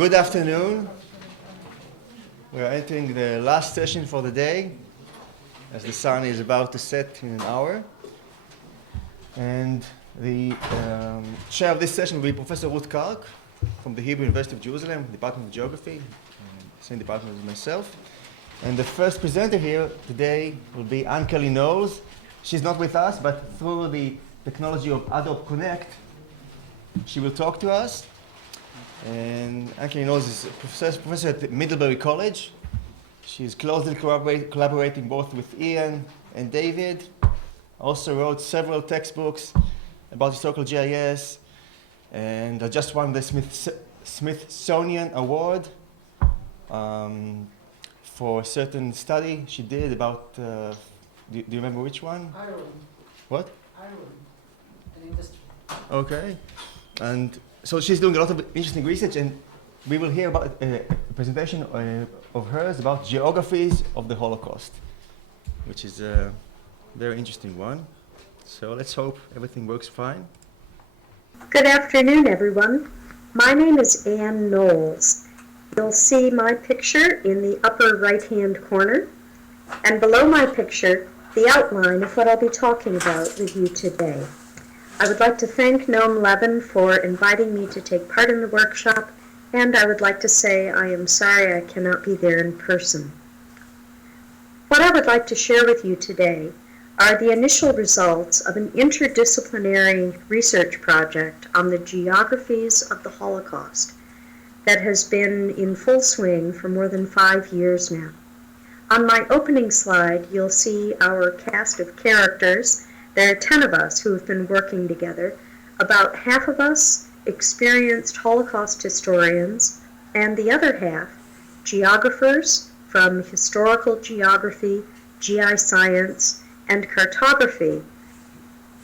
Good afternoon. We are entering the last session for the day, as the sun is about to set in an hour. And the chair of this session will be Professor Ruth Kark from the Hebrew University of Jerusalem, Department of Geography, same department as myself. And the first presenter here today will be Knowles. She's not with us, but through the technology of Adobe Connect, she will talk to us. And Knowles is a professor at Middlebury College. She's closely collaborating both with Ian and David. Also wrote several textbooks about historical GIS, and just won the Smithsonian Award for a certain study she did about, do you remember which one? Ireland. What? Ireland, an industry. Okay. And so she's doing a lot of interesting research, and we will hear about a presentation of hers about geographies of the Holocaust, which is a very interesting one. So let's hope everything works fine. Good afternoon, everyone. My name is Knowles. You'll see my picture in the upper right-hand corner, and below my picture, the outline of what I'll be talking about with you today. I would like to thank Noam Levin for inviting me to take part in the workshop, and I would like to say I am sorry I cannot be there in person. What I would like to share with you today are the initial results of an interdisciplinary research project on the geographies of the Holocaust that has been in full swing for more than 5 years now. On my opening slide, you'll see our cast of characters. There are 10 of us who have been working together. About half of us experienced Holocaust historians, and the other half, geographers from historical geography, GI science, and cartography.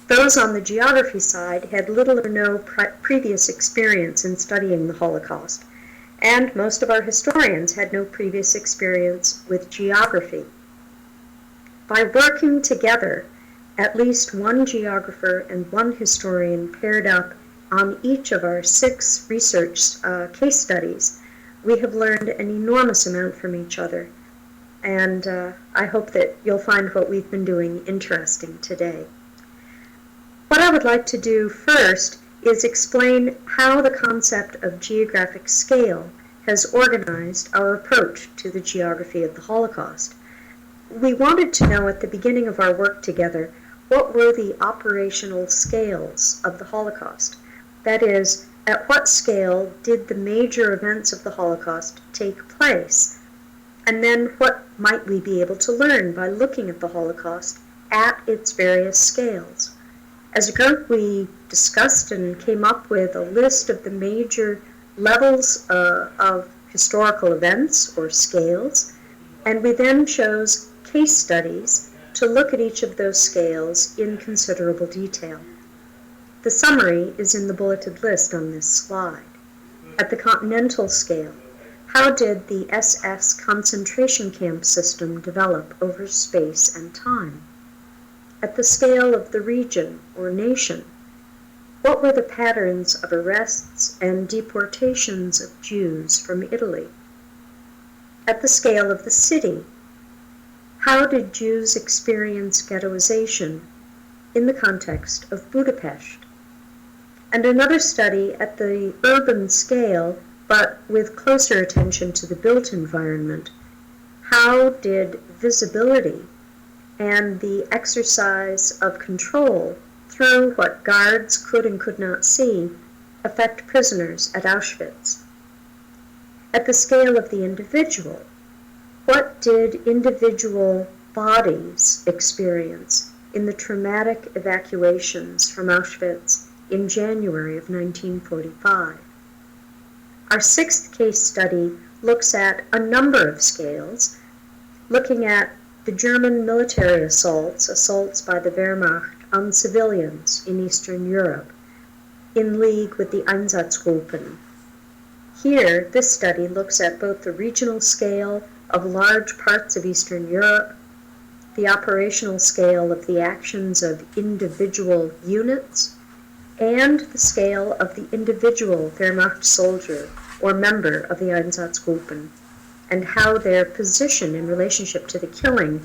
Those on the geography side had little or no previous experience in studying the Holocaust, and most of our historians had no previous experience with geography. By working together, at least one geographer and one historian paired up on each of our 6 research case studies, we have learned an enormous amount from each other. And I hope that you'll find what we've been doing interesting today. What I would like to do first is explain how the concept of geographic scale has organized our approach to the geography of the Holocaust. We wanted to know at the beginning of our work together what were the operational scales of the Holocaust. That is, at what scale did the major events of the Holocaust take place? And then what might we be able to learn by looking at the Holocaust at its various scales? As a group, we discussed and came up with a list of the major levels of historical events or scales, and we then chose case studies to look at each of those scales in considerable detail. The summary is in the bulleted list on this slide. At the continental scale, how did the SS concentration camp system develop over space and time? At the scale of the region or nation, what were the patterns of arrests and deportations of Jews from Italy? At the scale of the city, how did Jews experience ghettoization in the context of Budapest? And another study at the urban scale, but with closer attention to the built environment. How did visibility and the exercise of control through what guards could and could not see affect prisoners at Auschwitz? At the scale of the individual, what did individual bodies experience in the traumatic evacuations from Auschwitz in January of 1945? Our 6th case study looks at a number of scales, looking at the German military assaults by the Wehrmacht on civilians in Eastern Europe, in league with the Einsatzgruppen. Here, this study looks at both the regional scale of large parts of Eastern Europe, the operational scale of the actions of individual units, and the scale of the individual Wehrmacht soldier or member of the Einsatzgruppen, and how their position in relationship to the killing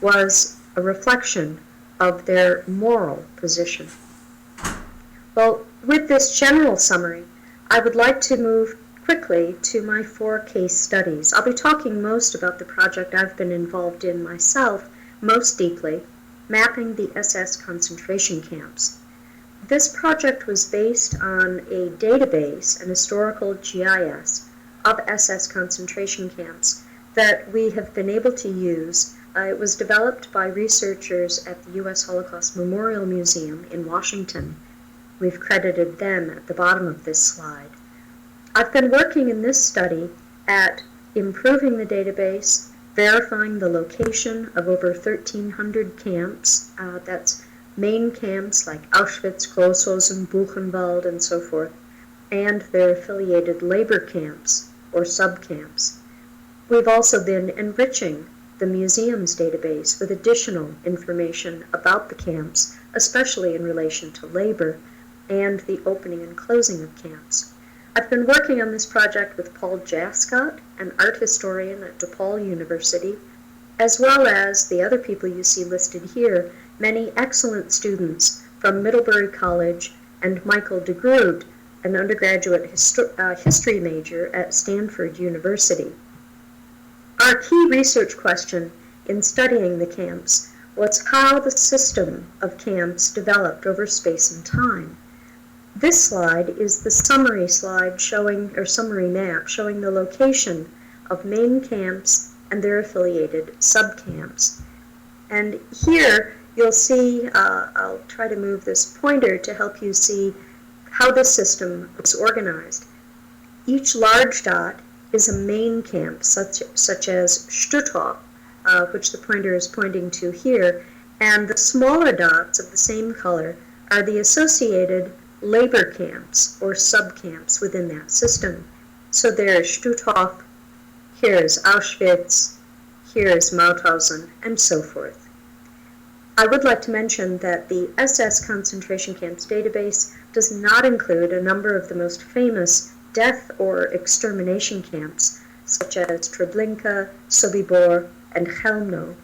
was a reflection of their moral position. Well, with this general summary, I would like to move quickly to my 4 case studies. I'll be talking most about the project I've been involved in myself most deeply, mapping the SS concentration camps. This project was based on a database, an historical GIS, of SS concentration camps that we have been able to use. It was developed by researchers at the U.S. Holocaust Memorial Museum in Washington. We've credited them at the bottom of this slide. I've been working in this study at improving the database, verifying the location of over 1,300 camps. That's main camps like Auschwitz, Großhausen, Buchenwald, and so forth, and their affiliated labor camps or subcamps. We've also been enriching the museum's database with additional information about the camps, especially in relation to labor and the opening and closing of camps. I've been working on this project with Paul Jascott, an art historian at DePaul University, as well as the other people you see listed here, many excellent students from Middlebury College and Michael DeGroot, an undergraduate history major at Stanford University. Our key research question in studying the camps was how the system of camps developed over space and time. This slide is the summary slide showing, or summary map, showing the location of main camps and their affiliated subcamps. And here you'll see, I'll try to move this pointer to help you see how the system was organized. Each large dot is a main camp, such as Stutthof, which the pointer is pointing to here, and the smaller dots of the same color are the associated labor camps or subcamps within that system. So there's Stutthof, here's Auschwitz, here's Mauthausen, and so forth. I would like to mention that the SS concentration camps database does not include a number of the most famous death or extermination camps, such as Treblinka, Sobibor, and Chelmno.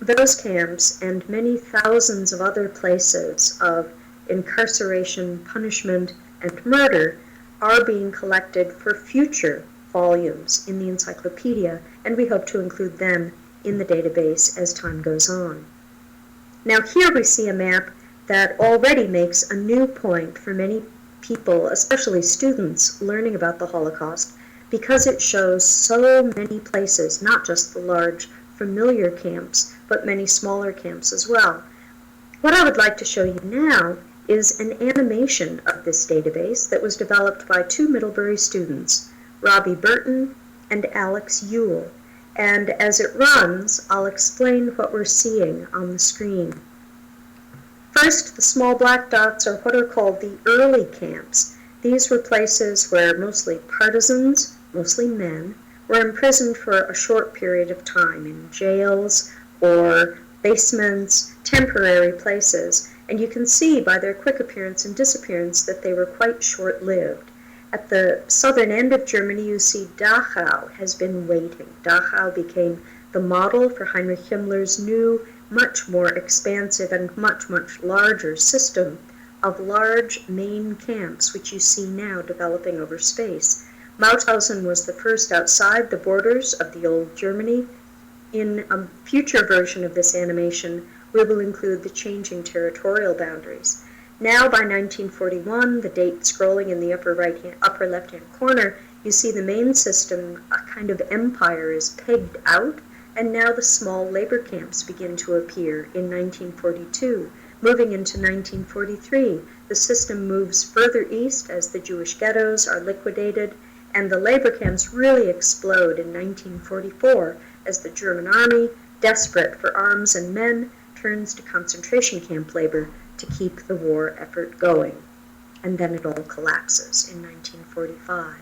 Those camps and many thousands of other places of incarceration, punishment, and murder are being collected for future volumes in the encyclopedia, and we hope to include them in the database as time goes on. Now here we see a map that already makes a new point for many people, especially students, learning about the Holocaust, because it shows so many places, not just the large familiar camps, but many smaller camps as well. What I would like to show you now is an animation of this database that was developed by 2 Middlebury students, Robbie Burton and Alex Ewell. And as it runs, I'll explain what we're seeing on the screen. First, the small black dots are what are called the early camps. These were places where mostly partisans, mostly men, were imprisoned for a short period of time in jails or basements, temporary places, and you can see by their quick appearance and disappearance that they were quite short-lived. At the southern end of Germany, you see Dachau has been waiting. Dachau became the model for Heinrich Himmler's new, much more expansive and much, much larger system of large main camps, which you see now developing over space. Mauthausen was the first outside the borders of the old Germany. In a future version of this animation, we will include the changing territorial boundaries. Now, by 1941, the date scrolling in the upper left-hand corner, you see the main system, a kind of empire, is pegged out, and now the small labor camps begin to appear in 1942. Moving into 1943, the system moves further east as the Jewish ghettos are liquidated, and the labor camps really explode in 1944 as the German army, desperate for arms and men, turns to concentration camp labor to keep the war effort going. And then it all collapses in 1945.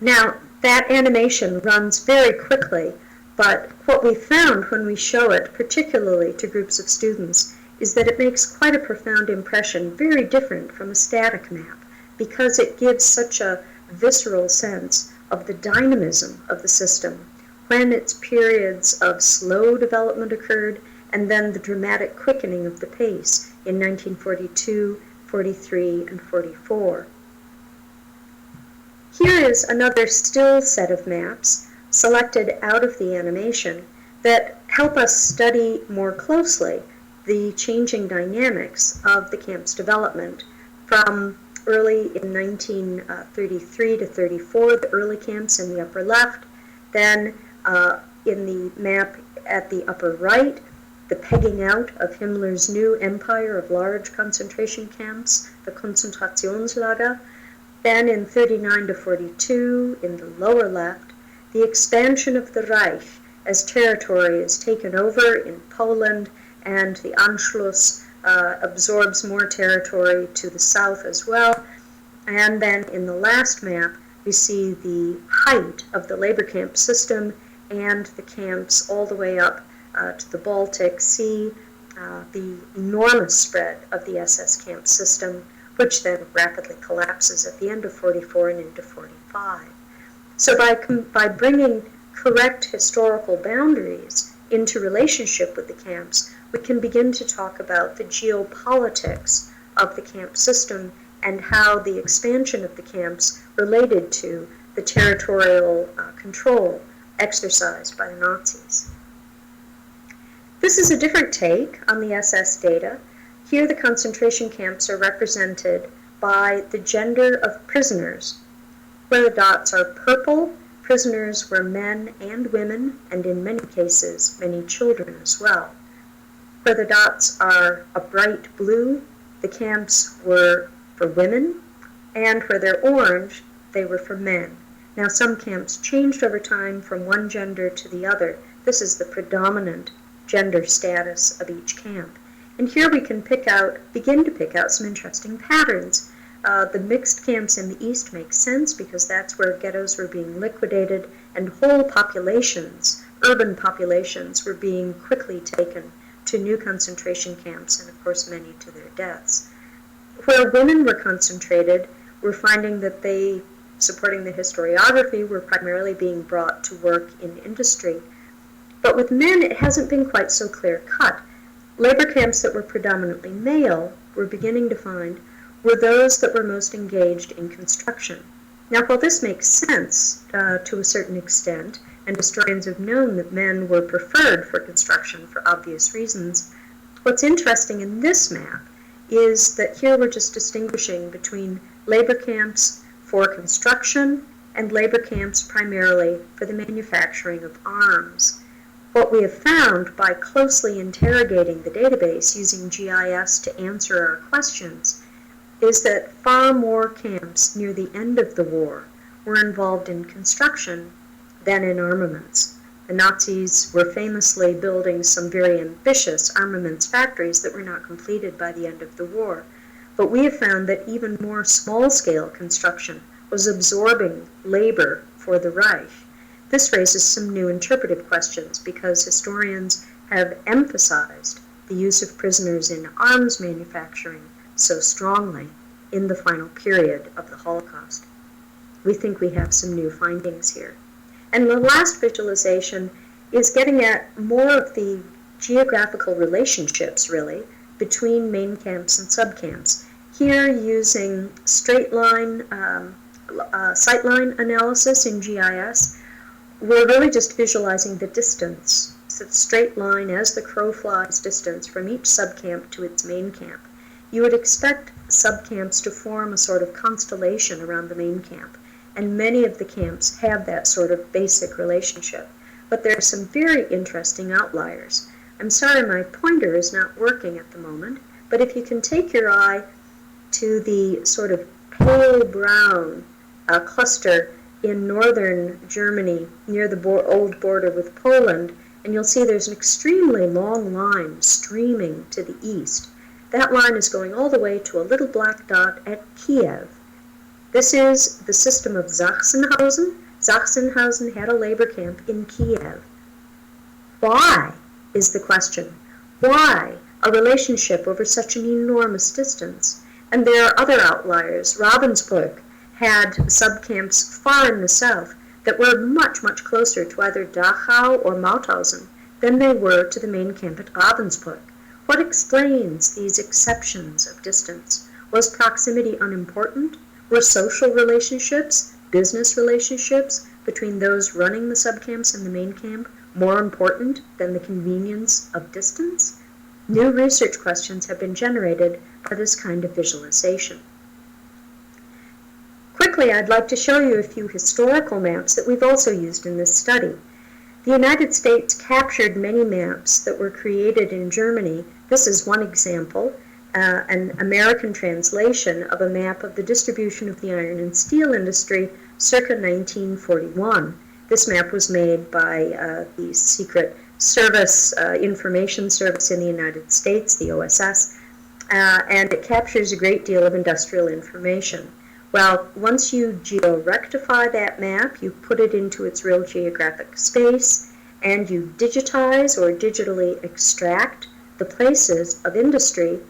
Now, that animation runs very quickly, but what we found when we show it, particularly to groups of students, is that it makes quite a profound impression, very different from a static map, because it gives such a visceral sense of the dynamism of the system, when its periods of slow development occurred, and then the dramatic quickening of the pace in 1942, 43, and 44. Here is another still set of maps selected out of the animation that help us study more closely the changing dynamics of the camp's development from early in 1933 to 34, the early camps in the upper left, then in the map at the upper right, the pegging out of Himmler's new empire of large concentration camps, the Konzentrationslager. Then in 39 to 42, in the lower left, the expansion of the Reich as territory is taken over in Poland, and the Anschluss absorbs more territory to the south as well. And then in the last map, we see the height of the labor camp system and the camps all the way up to the Baltic Sea, the enormous spread of the SS camp system, which then rapidly collapses at the end of 44 and into 45. So by bringing correct historical boundaries into relationship with the camps, we can begin to talk about the geopolitics of the camp system and how the expansion of the camps related to the territorial control exercised by the Nazis. This is a different take on the SS data. Here the concentration camps are represented by the gender of prisoners. Where the dots are purple, prisoners were men and women, and in many cases, many children as well. Where the dots are a bright blue, the camps were for women, and where they're orange, they were for men. Now some camps changed over time from one gender to the other. This is the predominant gender status of each camp. And here we can begin to pick out some interesting patterns. The mixed camps in the east make sense because that's where ghettos were being liquidated and whole populations, urban populations, were being quickly taken to new concentration camps, and of course many to their deaths. Where women were concentrated, we're finding that they, supporting the historiography, were primarily being brought to work in industry. But with men, it hasn't been quite so clear-cut. Labor camps that were predominantly male, we're beginning to find, were those that were most engaged in construction. Now, while this makes sense to a certain extent, and historians have known that men were preferred for construction for obvious reasons, what's interesting in this map is that here we're just distinguishing between labor camps for construction and labor camps primarily for the manufacturing of arms. What we have found by closely interrogating the database using GIS to answer our questions is that far more camps near the end of the war were involved in construction than in armaments. The Nazis were famously building some very ambitious armaments factories that were not completed by the end of the war. But we have found that even more small-scale construction was absorbing labor for the Reich. This raises some new interpretive questions because historians have emphasized the use of prisoners in arms manufacturing so strongly in the final period of the Holocaust. We think we have some new findings here. And the last visualization is getting at more of the geographical relationships, really, between main camps and subcamps. Here, using sightline analysis in GIS, we're really just visualizing the distance. It's a straight line as the crow flies distance from each subcamp to its main camp. You would expect subcamps to form a sort of constellation around the main camp, and many of the camps have that sort of basic relationship. But there are some very interesting outliers. I'm sorry my pointer is not working at the moment, but if you can take your eye to the sort of pale brown cluster in northern Germany near the old border with Poland, and you'll see there's an extremely long line streaming to the east. That line is going all the way to a little black dot at Kiev. This is the system of Sachsenhausen. Sachsenhausen had a labor camp in Kiev. Why is the question? Why a relationship over such an enormous distance? And there are other outliers. Ravensbrück had subcamps far in the south that were much, much closer to either Dachau or Mauthausen than they were to the main camp at Ravensbrück. What explains these exceptions of distance? Was proximity unimportant? Were social relationships, business relationships between those running the subcamps and the main camp more important than the convenience of distance? New research questions have been generated by this kind of visualization. Quickly, I'd like to show you a few historical maps that we've also used in this study. The United States captured many maps that were created in Germany. This is one example, an American translation of a map of the distribution of the iron and steel industry circa 1941. This map was made by the Secret Service Information Service in the United States, the OSS, and it captures a great deal of industrial information. Well, once you geo-rectify that map, you put it into its real geographic space, and you digitize or digitally extract the places of industry,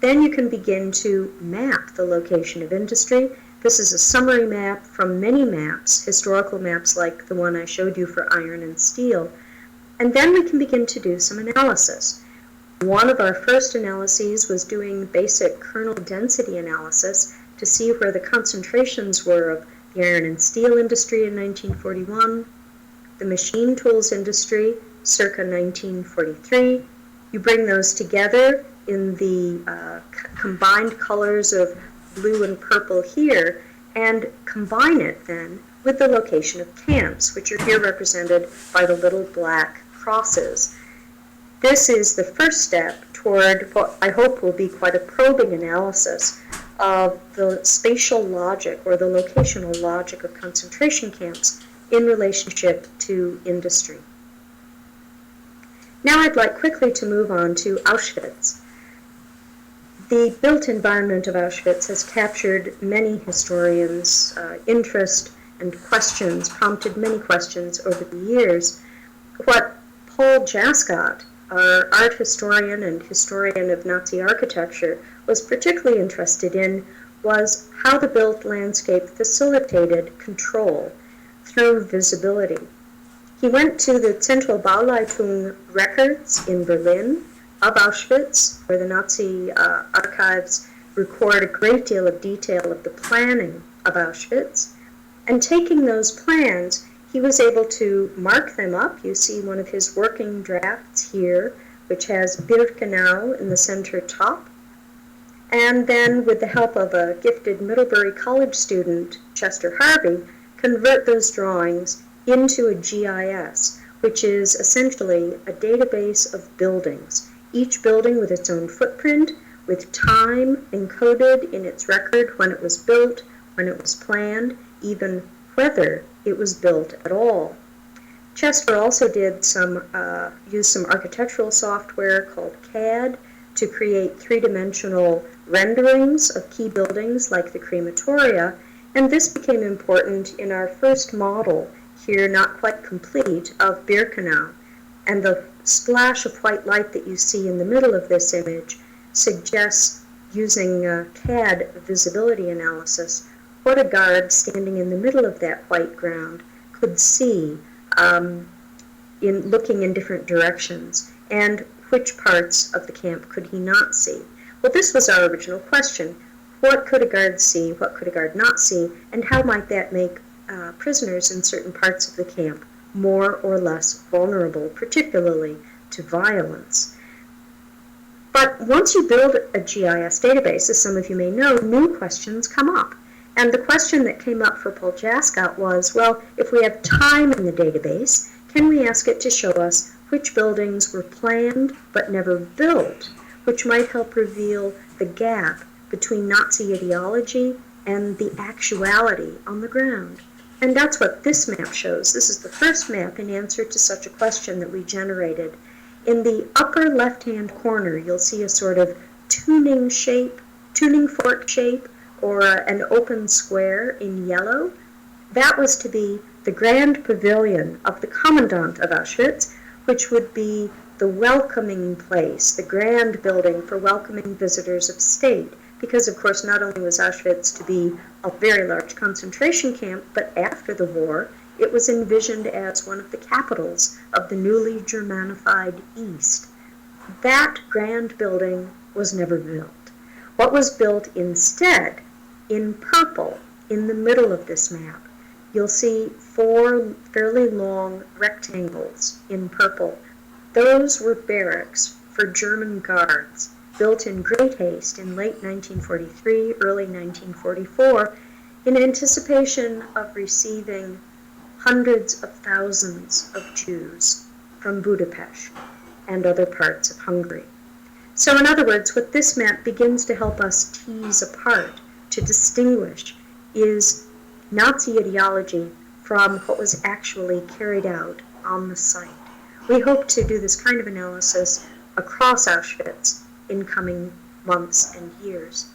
then you can begin to map the location of industry. This is a summary map from many maps, historical maps like the one I showed you for iron and steel, and then we can begin to do some analysis. One of our first analyses was doing basic kernel density analysis to see where the concentrations were of the iron and steel industry in 1941, the machine tools industry circa 1943. You bring those together in the combined colors of blue and purple here, and combine it then with the location of camps, which are here represented by the little black crosses. This is the first step toward what I hope will be quite a probing analysis of the spatial logic or the locational logic of concentration camps in relationship to industry. Now I'd like quickly to move on to Auschwitz. The built environment of Auschwitz has captured many historians' interest and questions, prompted many questions over the years. What Paul Jascott, our art historian and historian of Nazi architecture, was particularly interested in was how the built landscape facilitated control through visibility. He went to the Central Bauleitung records in Berlin of Auschwitz, where the Nazi archives record a great deal of detail of the planning of Auschwitz, and taking those plans, he was able to mark them up. You see one of his working drafts here, which has Birkenau in the center top. And then, with the help of a gifted Middlebury College student, Chester Harvey, convert those drawings into a GIS, which is essentially a database of buildings, each building with its own footprint, with time encoded in its record when it was built, when it was planned, even whether it was built at all. Chester also did used some architectural software called CAD to create three-dimensional renderings of key buildings like the crematoria, and this became important in our first model, here not quite complete, of Birkenau. And the splash of white light that you see in the middle of this image suggests, using CAD visibility analysis, what a guard standing in the middle of that white ground could see in looking in different directions, and which parts of the camp could he not see. Well, this was our original question. What could a guard see, what could a guard not see, and how might that make prisoners in certain parts of the camp more or less vulnerable, particularly to violence? But once you build a GIS database, as some of you may know, new questions come up. And the question that came up for Paul Jascott was, well, if we have time in the database, can we ask it to show us which buildings were planned but never built, which might help reveal the gap between Nazi ideology and the actuality on the ground? And that's what this map shows. This is the first map in answer to such a question that we generated. In the upper left-hand corner, you'll see a sort of tuning fork shape, or an open square in yellow. That was to be the grand pavilion of the commandant of Auschwitz, which would be the welcoming place, the grand building for welcoming visitors of state, because of course not only was Auschwitz to be a very large concentration camp, but after the war it was envisioned as one of the capitals of the newly Germanified East. That grand building was never built. What was built instead, in purple, in the middle of this map, you'll see 4 fairly long rectangles in purple. Those were barracks for German guards, built in great haste in late 1943, early 1944, in anticipation of receiving hundreds of thousands of Jews from Budapest and other parts of Hungary. So in other words, what this map begins to help us tease apart, to distinguish, is Nazi ideology from what was actually carried out on the site. We hope to do this kind of analysis across Auschwitz in coming months and years.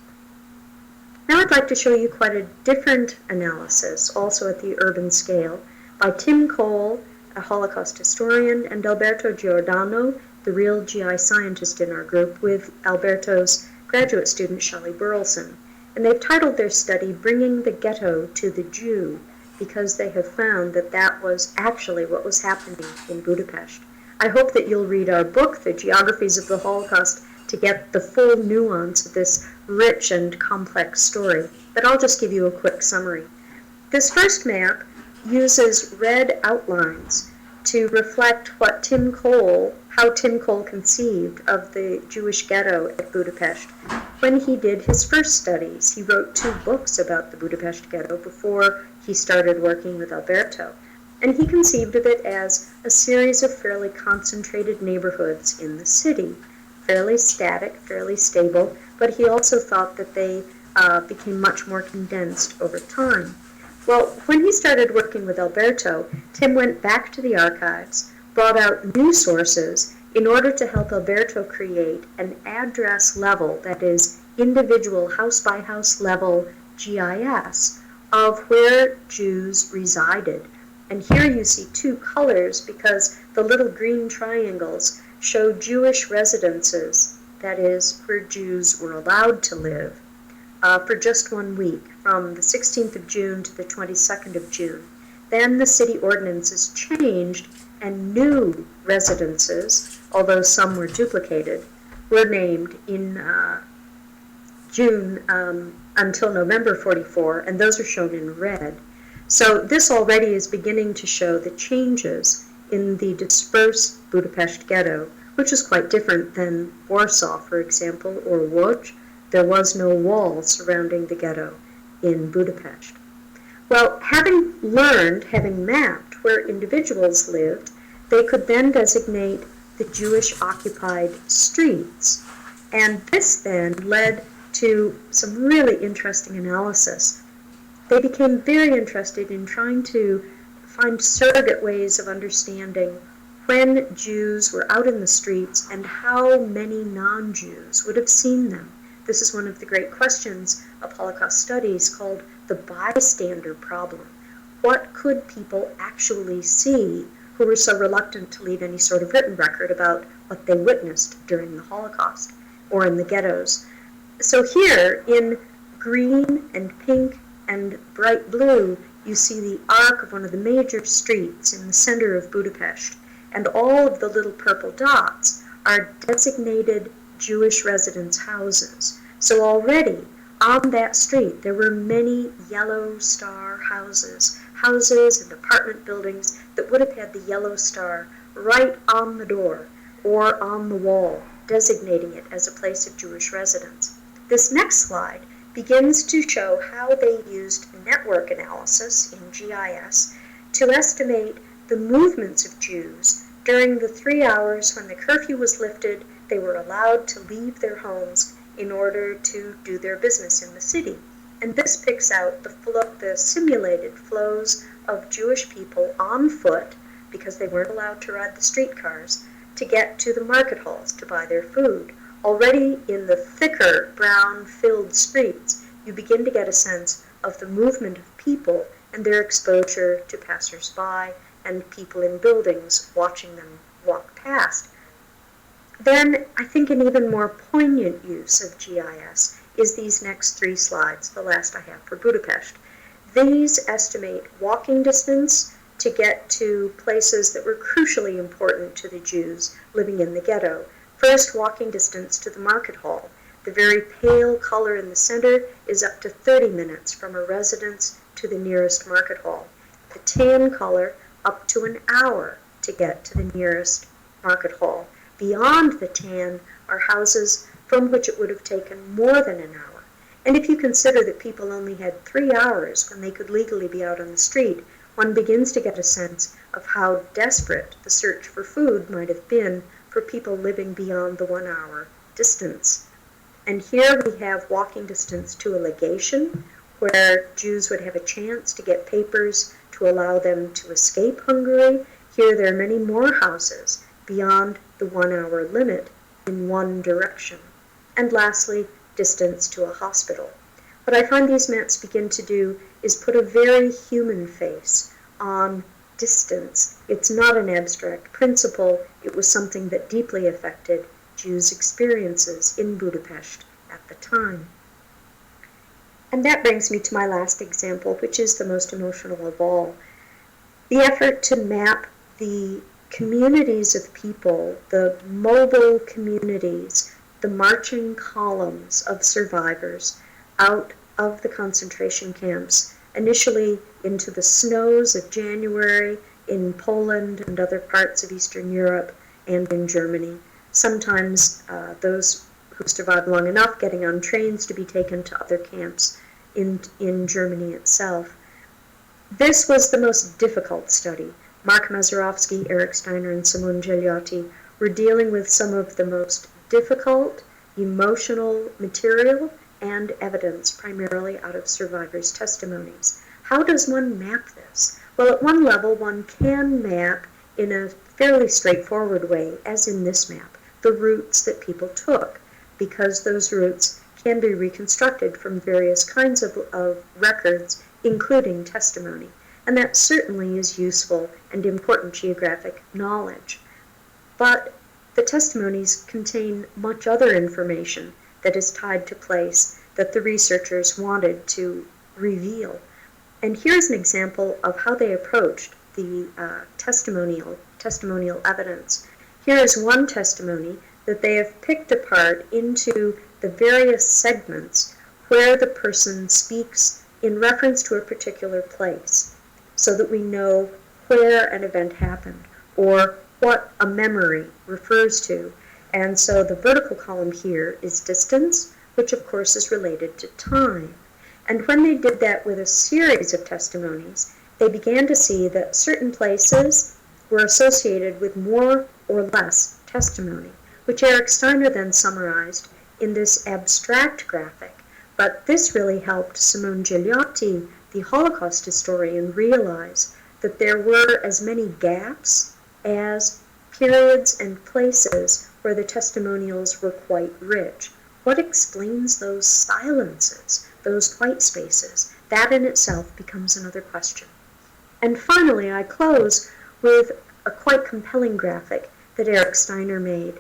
Now I'd like to show you quite a different analysis, also at the urban scale, by Tim Cole, a Holocaust historian, and Alberto Giordano, the real GI scientist in our group, with Alberto's graduate student Shelley Burleson. And they've titled their study, Bringing the Ghetto to the Jew, because they have found that that was actually what was happening in Budapest. I hope that you'll read our book, The Geographies of the Holocaust, to get the full nuance of this rich and complex story, but I'll just give you a quick summary. This first map uses red outlines to reflect how Tim Cole conceived of the Jewish ghetto at Budapest. When he did his first studies, he wrote 2 books about the Budapest ghetto before he started working with Alberto, and he conceived of it as a series of fairly concentrated neighborhoods in the city, fairly static, fairly stable, but he also thought that they became much more condensed over time. Well, when he started working with Alberto, Tim went back to the archives, brought out new sources in order to help Alberto create an address level, that is, individual house-by-house level GIS of where Jews resided. And here you see 2 colors because the little green triangles show Jewish residences, that is, where Jews were allowed to live, for just 1 week, from the 16th of June to the 22nd of June. Then the city ordinances changed, and new residences, although some were duplicated, were named in June until November 44, and those are shown in red. So this already is beginning to show the changes in the dispersed Budapest ghetto, which is quite different than Warsaw, for example, or Łódź. There was no wall surrounding the ghetto in Budapest. Well, having mapped where individuals lived, they could then designate the Jewish-occupied streets. And this then led to some really interesting analysis. They became very interested in trying to find surrogate ways of understanding when Jews were out in the streets and how many non-Jews would have seen them. This is one of the great questions of Holocaust studies called the bystander problem. What could people actually see who were so reluctant to leave any sort of written record about what they witnessed during the Holocaust or in the ghettos? So here, in green and pink and bright blue, you see the arc of one of the major streets in the center of Budapest, and all of the little purple dots are designated Jewish residence houses. So already on that street there were many yellow star houses and apartment buildings that would have had the yellow star right on the door or on the wall, designating it as a place of Jewish residence. This next slide begins to show how they used network analysis in GIS to estimate the movements of Jews during the 3 hours when the curfew was lifted. They were allowed to leave their homes in order to do their business in the city. And this picks out the simulated flows of Jewish people on foot, because they weren't allowed to ride the streetcars, to get to the market halls to buy their food. Already in the thicker brown-filled streets, you begin to get a sense of the movement of people and their exposure to passers-by and people in buildings watching them walk past. Then, I think an even more poignant use of GIS is these next 3 slides, the last I have for Budapest. These estimate walking distance to get to places that were crucially important to the Jews living in the ghetto. First, walking distance to the market hall. The very pale color in the center is up to 30 minutes from a residence to the nearest market hall. The tan color up to an hour to get to the nearest market hall. Beyond the tan are houses from which it would have taken more than an hour. And if you consider that people only had 3 hours when they could legally be out on the street, one begins to get a sense of how desperate the search for food might have been for people living beyond the 1 hour distance. And here we have walking distance to a legation, where Jews would have a chance to get papers to allow them to escape Hungary. Here there are many more houses beyond the 1 hour limit in one direction. And lastly, distance to a hospital. What I find these maps begin to do is put a very human face on distance. It's not an abstract principle, it was something that deeply affected Jews' experiences in Budapest at the time. And that brings me to my last example, which is the most emotional of all. The effort to map the communities of people, the mobile communities, the marching columns of survivors out of the concentration camps, initially into the snows of January in Poland and other parts of Eastern Europe and in Germany. Sometimes those who survived long enough getting on trains to be taken to other camps in Germany itself. This was the most difficult study. Mark Mazerovsky, Eric Steiner, and Simone Gigliotti were dealing with some of the most difficult, emotional material and evidence, primarily out of survivors' testimonies. How does one map this? Well, at one level, one can map in a fairly straightforward way, as in this map, the routes that people took, because those routes can be reconstructed from various kinds of records, including testimony. And that certainly is useful and important geographic knowledge. But the testimonies contain much other information that is tied to place that the researchers wanted to reveal. And here's an example of how they approached the testimonial evidence. Here is one testimony that they have picked apart into the various segments where the person speaks in reference to a particular place, so that we know where an event happened or what a memory refers to. And so the vertical column here is distance, which of course is related to time. And when they did that with a series of testimonies, they began to see that certain places were associated with more or less testimony, which Eric Steiner then summarized in this abstract graphic. But this really helped Simone Gigliotti, the Holocaust historian, realize that there were as many gaps as periods and places where the testimonials were quite rich. What explains those silences, those white spaces? That in itself becomes another question. And finally, I close with a quite compelling graphic that Eric Steiner made.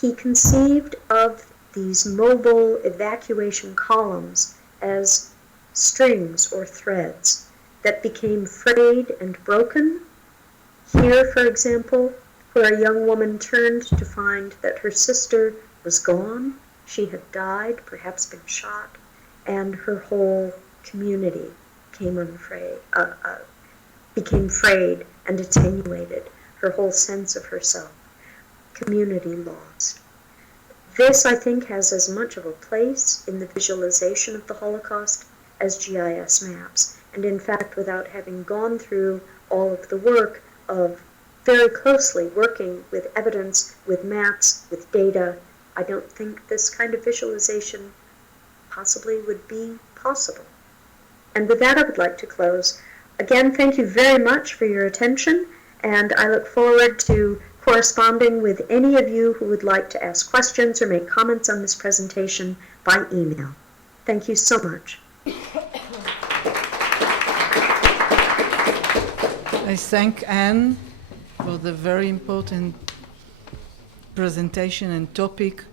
He conceived of these mobile evacuation columns as strings or threads that became frayed and broken. Here, for example, where a young woman turned to find that her sister was gone, she had died, perhaps been shot, and her whole community became frayed and attenuated, her whole sense of herself. Community lost. This, I think, has as much of a place in the visualization of the Holocaust as GIS maps. And in fact, without having gone through all of the work of very closely working with evidence, with maps, with data, I don't think this kind of visualization possibly would be possible. And with that, I would like to close. Again, thank you very much for your attention, and I look forward to corresponding with any of you who would like to ask questions or make comments on this presentation by email. Thank you so much. I thank Anne for the very important presentation and topic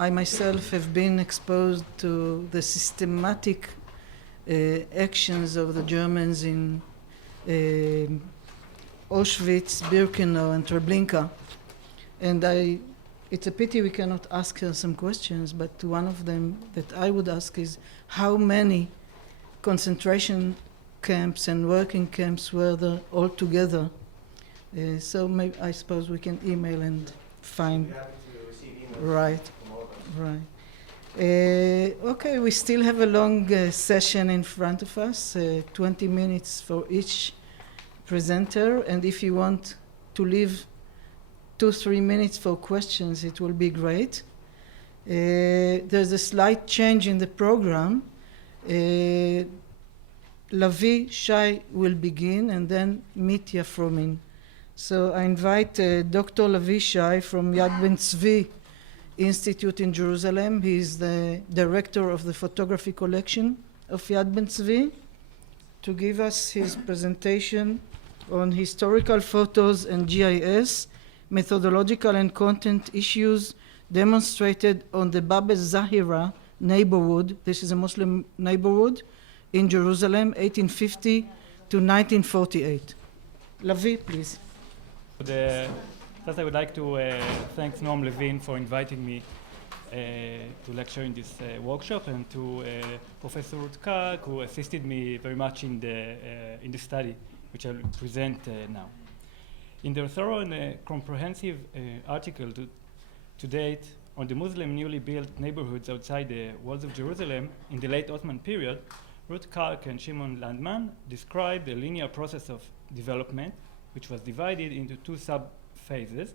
I myself have been exposed to the systematic actions of the Germans in Auschwitz, Birkenau, and Treblinka. And it's a pity we cannot ask her some questions, but one of them that I would ask is how many concentration camps and working camps were there all together? So maybe, I suppose we can email and find. Right, right. Okay, we still have a long session in front of us, 20 minutes for each presenter, and if you want to leave 2-3 minutes for questions, it will be great. There's a slight change in the program. Lavi Shai will begin, and then Mitia Frumin. So I invite Dr. Lavi Shai from Yad Ben Institute in Jerusalem. He is the director of the photography collection of Yad Ben to give us his presentation on historical photos and GIS, methodological and content issues demonstrated on the Bab ez-Zahira neighborhood. This is a Muslim neighborhood in Jerusalem, 1850 to 1948. Lavi, please. First, I would like to thank Noam Levin for inviting me to lecture in this workshop, and to Professor Ruth Kark, who assisted me very much in the study, which I will present now. In their thorough and comprehensive article to date on the Muslim newly built neighborhoods outside the walls of Jerusalem in the late Ottoman period, Ruth Kark and Shimon Landman described the linear process of development, which was divided into two sub-phases: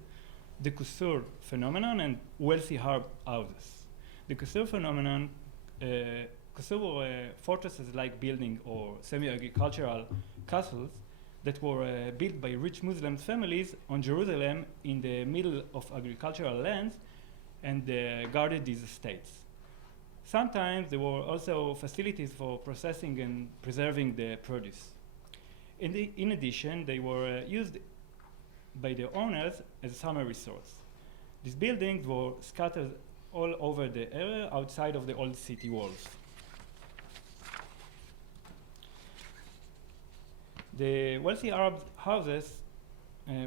the kusur phenomenon and wealthy houses. The kusur phenomenon, kusur were fortresses-like building or semi-agricultural castles that were built by rich Muslim families on Jerusalem in the middle of agricultural lands, and guarded these estates. Sometimes there were also facilities for processing and preserving the produce. In addition, they were used by the owners as a summer resource. These buildings were scattered all over the area outside of the old city walls. The wealthy Arab houses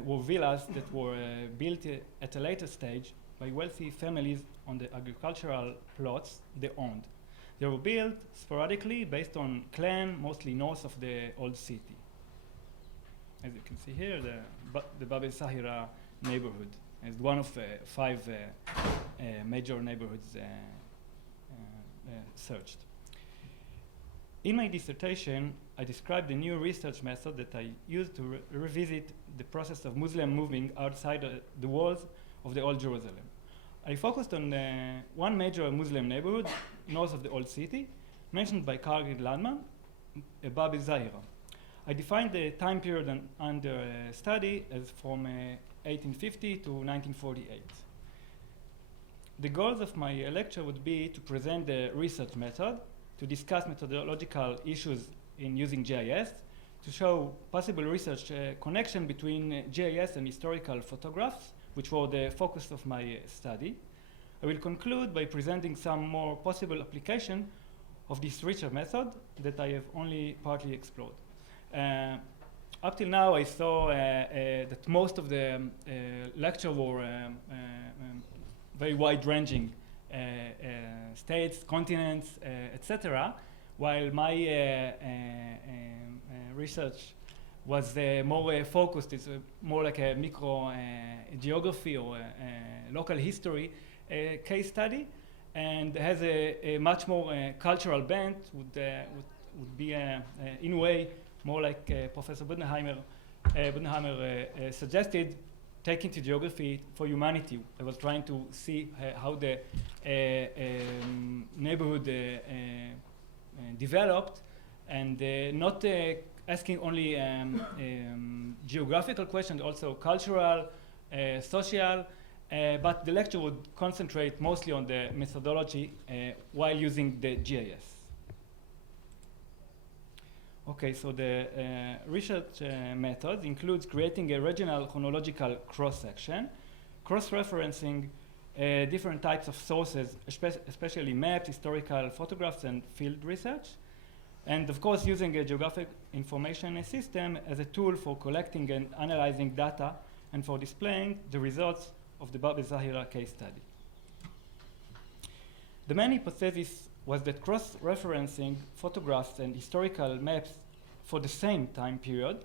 were villas that were built at a later stage by wealthy families on the agricultural plots they owned. They were built sporadically based on clan, mostly north of the old city. As you can see here, the Bab ez-Zahira neighborhood is one of 5 major neighborhoods searched. In my dissertation, I described a new research method that I used to revisit the process of Muslim moving outside the walls of the old Jerusalem. I focused on one major Muslim neighborhood north of the old city, mentioned by Kark and Landman, Bab ez-Zahira. I defined the time period under study as from 1850 to 1948. The goals of my lecture would be to present the research method, to discuss methodological issues in using GIS, to show possible research connection between GIS and historical photographs, which were the focus of my study. I will conclude by presenting some more possible application of this research method that I have only partly explored. Up till now, I saw that most of the lecture were very wide-ranging states, continents, etc., while my research was more focused. It's more like a micro geography or local history case study, and has a much more cultural bent, would be in a way more like Professor Budenheimer suggested, taking to geography for humanity. I was trying to see how the neighborhood developed, and not asking only geographical questions, also cultural, social, but the lecture would concentrate mostly on the methodology while using the GIS. Okay, so the research method includes creating a regional chronological cross-section, cross-referencing different types of sources, especially maps, historical photographs, and field research. And of course, using a geographic information system as a tool for collecting and analyzing data and for displaying the results of the ez-Zahira case study. The main hypothesis was that cross-referencing photographs and historical maps for the same time period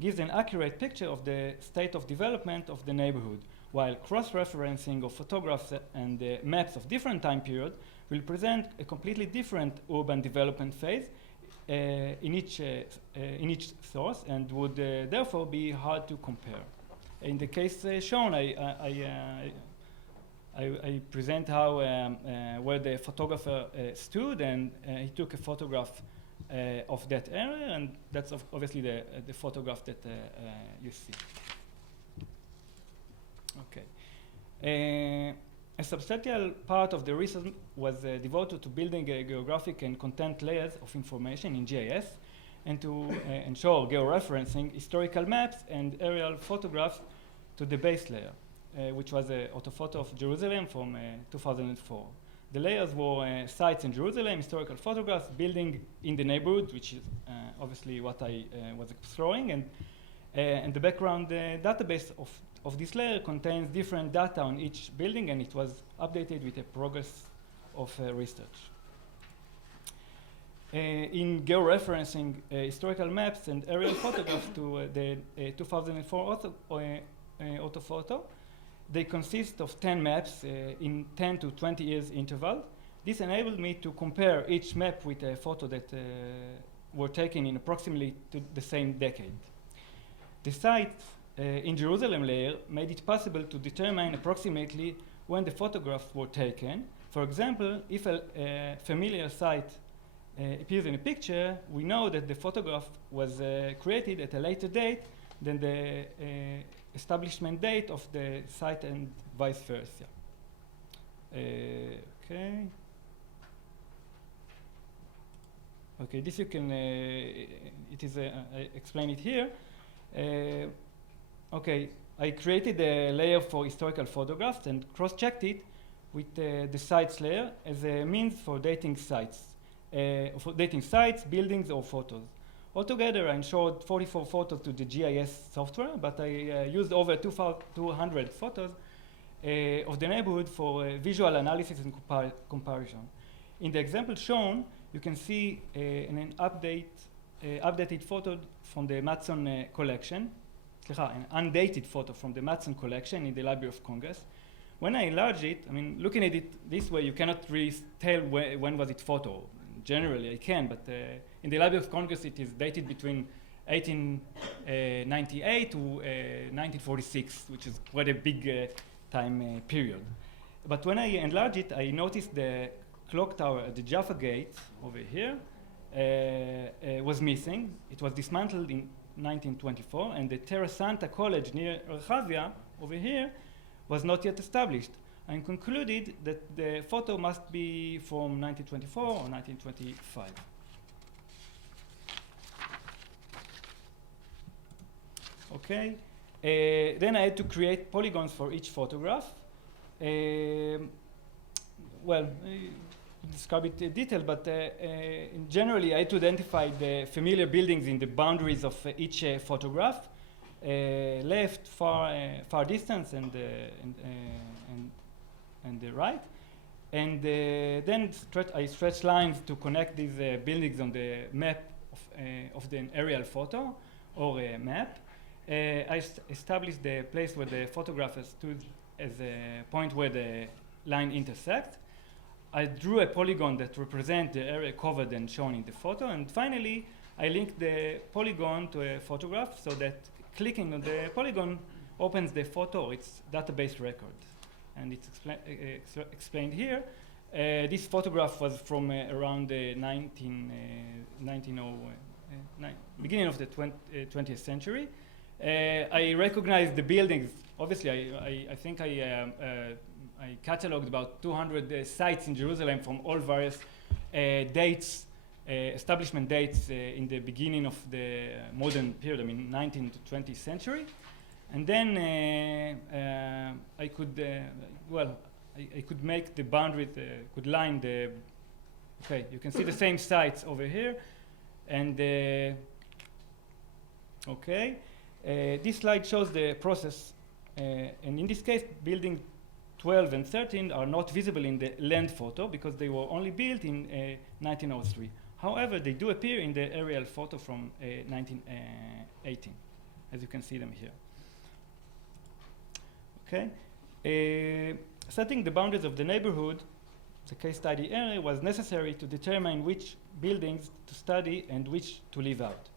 gives an accurate picture of the state of development of the neighborhood, while cross-referencing of photographs and maps of different time period will present a completely different urban development phase in each source, and would therefore be hard to compare. In the case shown, I present how where the photographer stood, and he took a photograph of that area, and that's obviously the photograph that you see. Okay. A substantial part of the research was devoted to building geographic and content layers of information in GIS, and to ensure georeferencing historical maps and aerial photographs to the base layer, which was an orthophoto of Jerusalem from 2004. The layers were sites in Jerusalem, historical photographs, building in the neighborhood, which is obviously what I was exploring, and the background database of this layer contains different data on each building, and it was updated with the progress of research. In georeferencing historical maps and aerial photographs to the 2004 orthophoto, they consist of 10 maps in 10 to 20 years interval. This enabled me to compare each map with a photo that were taken in approximately the same decade. The site in Jerusalem layer made it possible to determine approximately when the photographs were taken. For example, if a familiar site appears in a picture, we know that the photograph was created at a later date than the establishment date of the site, and vice versa. Okay. Okay, this you can, it is, I explain it here. Okay, I created a layer for historical photographs and cross-checked it with the sites layer as a means for dating sites, buildings, or photos. Altogether, I ensured 44 photos to the GIS software, but I used over 200 photos of the neighborhood for visual analysis and comparison. In the example shown, you can see an updated photo from the Matson collection, an undated photo from the Matson collection in the Library of Congress. When I enlarge it, I mean, looking at it this way, you cannot really tell when was it photo. Generally, I can, but in the Library of Congress, it is dated between 1898 to 1946, which is quite a big time period. But when I enlarge it, I noticed the clock tower at the Jaffa Gate over here was missing. It was dismantled in 1924, and the Terra Santa College near Rehavia over here was not yet established. I concluded that the photo must be from 1924 or 1925. Okay, then I had to create polygons for each photograph. Well, describe it in detail, but generally I had to identify the familiar buildings in the boundaries of each photograph, left, far distance, and the right, and then I stretch lines to connect these buildings on the map of the aerial photo or a map. I established the place where the photograph stood as a point where the line intersects. I drew a polygon that represents the area covered and shown in the photo, and finally I linked the polygon to a photograph so that clicking on the polygon opens the photo or its database record. And it's explained here. This photograph was from around the beginning of the 20th century. I recognized the buildings. Obviously, I think I cataloged about 200 sites in Jerusalem from all various dates, establishment dates in the beginning of the modern period, I mean 19th to 20th century. And then I could, I could make the boundaries, could line the, okay, you can see the same sites over here. And, okay, this slide shows the process. And in this case, building 12 and 13 are not visible in the land photo because they were only built in 1903. However, they do appear in the aerial photo from 1918, as you can see them here. Okay, setting the boundaries of the neighborhood, the case study area, was necessary to determine which buildings to study and which to leave out.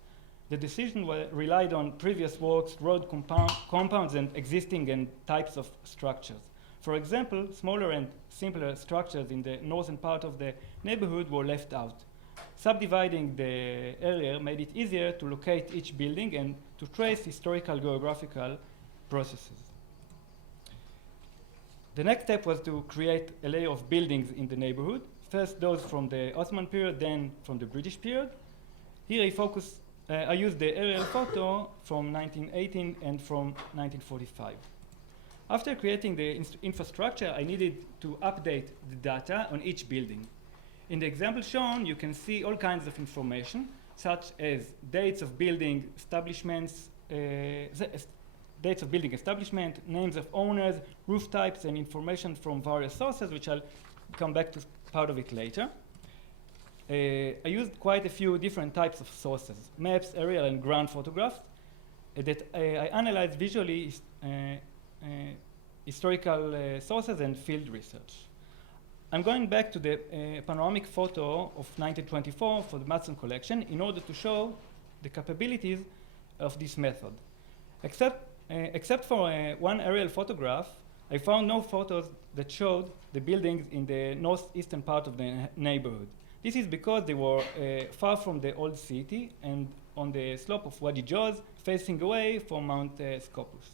The decision relied on previous works, road compounds, and existing and types of structures. For example, smaller and simpler structures in the northern part of the neighborhood were left out. Subdividing the area made it easier to locate each building and to trace historical geographical processes. The next step was to create a layer of buildings in the neighborhood, first those from the Ottoman period, then from the British period. Here I used the aerial photo from 1918 and from 1945. After creating the infrastructure, I needed to update the data on each building. In the example shown, you can see all kinds of information, such as dates of building establishments, dates of building establishment, names of owners, roof types, and information from various sources, which I'll come back to part of it later. I used quite a few different types of sources, maps, aerial, and ground photographs, that I analyzed visually historical sources and field research. I'm going back to the panoramic photo of 1924 for the Matson collection in order to show the capabilities of this method. Except for one aerial photograph, I found no photos that showed the buildings in the northeastern part of the neighborhood. This is because they were far from the old city and on the slope of Wadi Joz, facing away from Mount Scopus.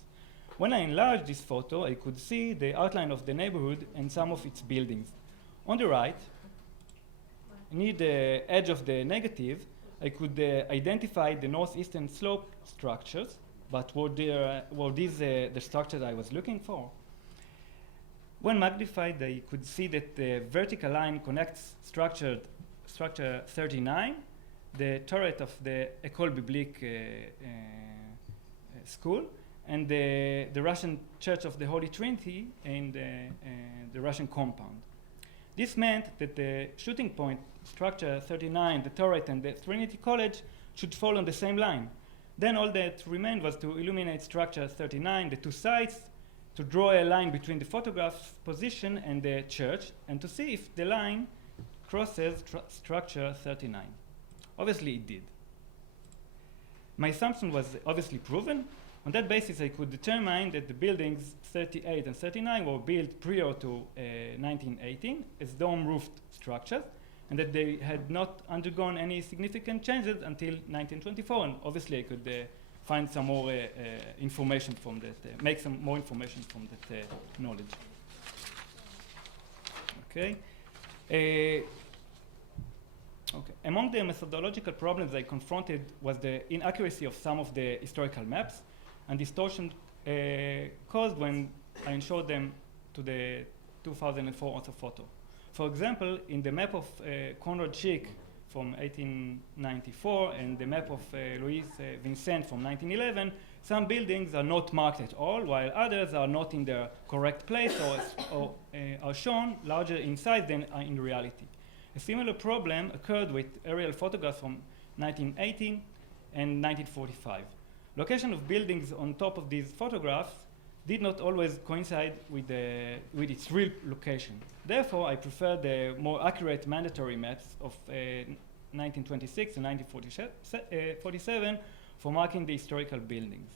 When I enlarged this photo, I could see the outline of the neighborhood and some of its buildings. On the right, near the edge of the negative, I could identify the northeastern slope structures, but were these the structures I was looking for? When magnified, I could see that the vertical line connects structure 39, the turret of the École Biblique school, and the Russian Church of the Holy Trinity and the Russian compound. This meant that the shooting point, structure 39, the turret, and the Trinity College should fall on the same line. Then all that remained was to illuminate structure 39, the two sides, to draw a line between the photograph's position and the church, and to see if the line crosses structure 39. Obviously, it did. My assumption was obviously proven. On that basis, I could determine that the buildings 38 and 39 were built prior to 1918 as dome-roofed structures, and that they had not undergone any significant changes until 1924. And obviously, I could find some more information from that, make some more information from that knowledge. Okay. Okay. Among the methodological problems I confronted was the inaccuracy of some of the historical maps and distortion caused when I showed them to the 2004 orthophoto. For example, in the map of Conrad Schick from 1894 and the map of Louis Vincent from 1911, some buildings are not marked at all, while others are not in their correct place or are shown larger in size than in reality. A similar problem occurred with aerial photographs from 1918 and 1945. Location of buildings on top of these photographs did not always coincide with its real location. Therefore, I prefer the more accurate mandatory maps of 1926 and 1947 for marking the historical buildings.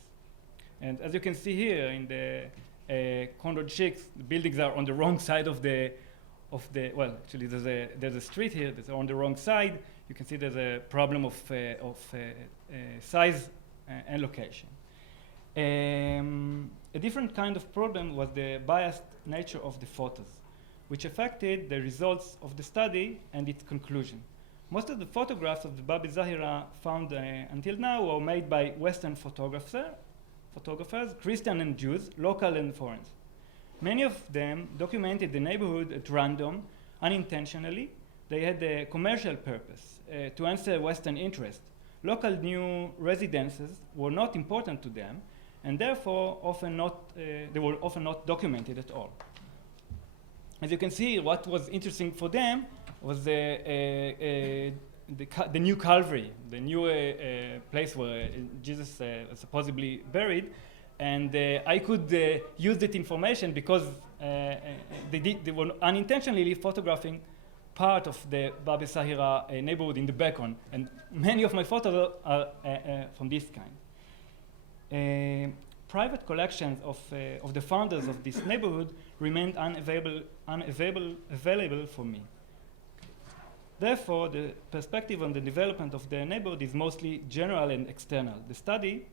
And as you can see here in the Conrad Schick, the buildings are on the wrong side of the well, actually there's a street here that's on the wrong side. You can see there's a problem of size and location. A different kind of problem was the biased nature of the photos, which affected the results of the study and its conclusion. Most of the photographs of the ez-Zahira found until now were made by Western photographers, Christian and Jews, local and foreign. Many of them documented the neighborhood at random, unintentionally. They had a commercial purpose to answer Western interest. Local new residences were not important to them, and therefore they were often not documented at all. As you can see, what was interesting for them was the new Calvary, the new place where Jesus was supposedly buried, and I could use that information because they were unintentionally photographing part of the Bab ez-Zahira neighborhood in the background, and many of my photos are from this kind. Private collections of the founders of this neighborhood remained unavailable for me. Therefore, the perspective on the development of the neighborhood is mostly general and external. The study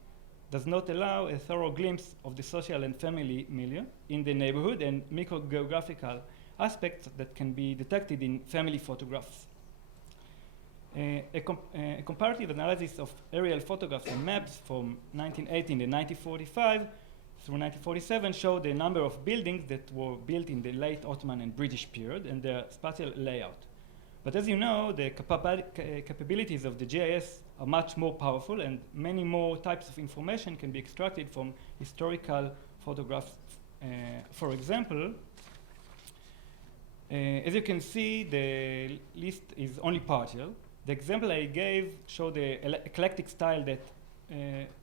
does not allow a thorough glimpse of the social and family milieu in the neighborhood and microgeographical aspects that can be detected in family photographs. A comparative analysis of aerial photographs and maps from 1918 and 1945 through 1947 showed the number of buildings that were built in the late Ottoman and British period and their spatial layout. But as you know, the capabilities of the GIS are much more powerful, and many more types of information can be extracted from historical photographs. For example, as you can see, the list is only partial. The example I gave showed the eclectic style that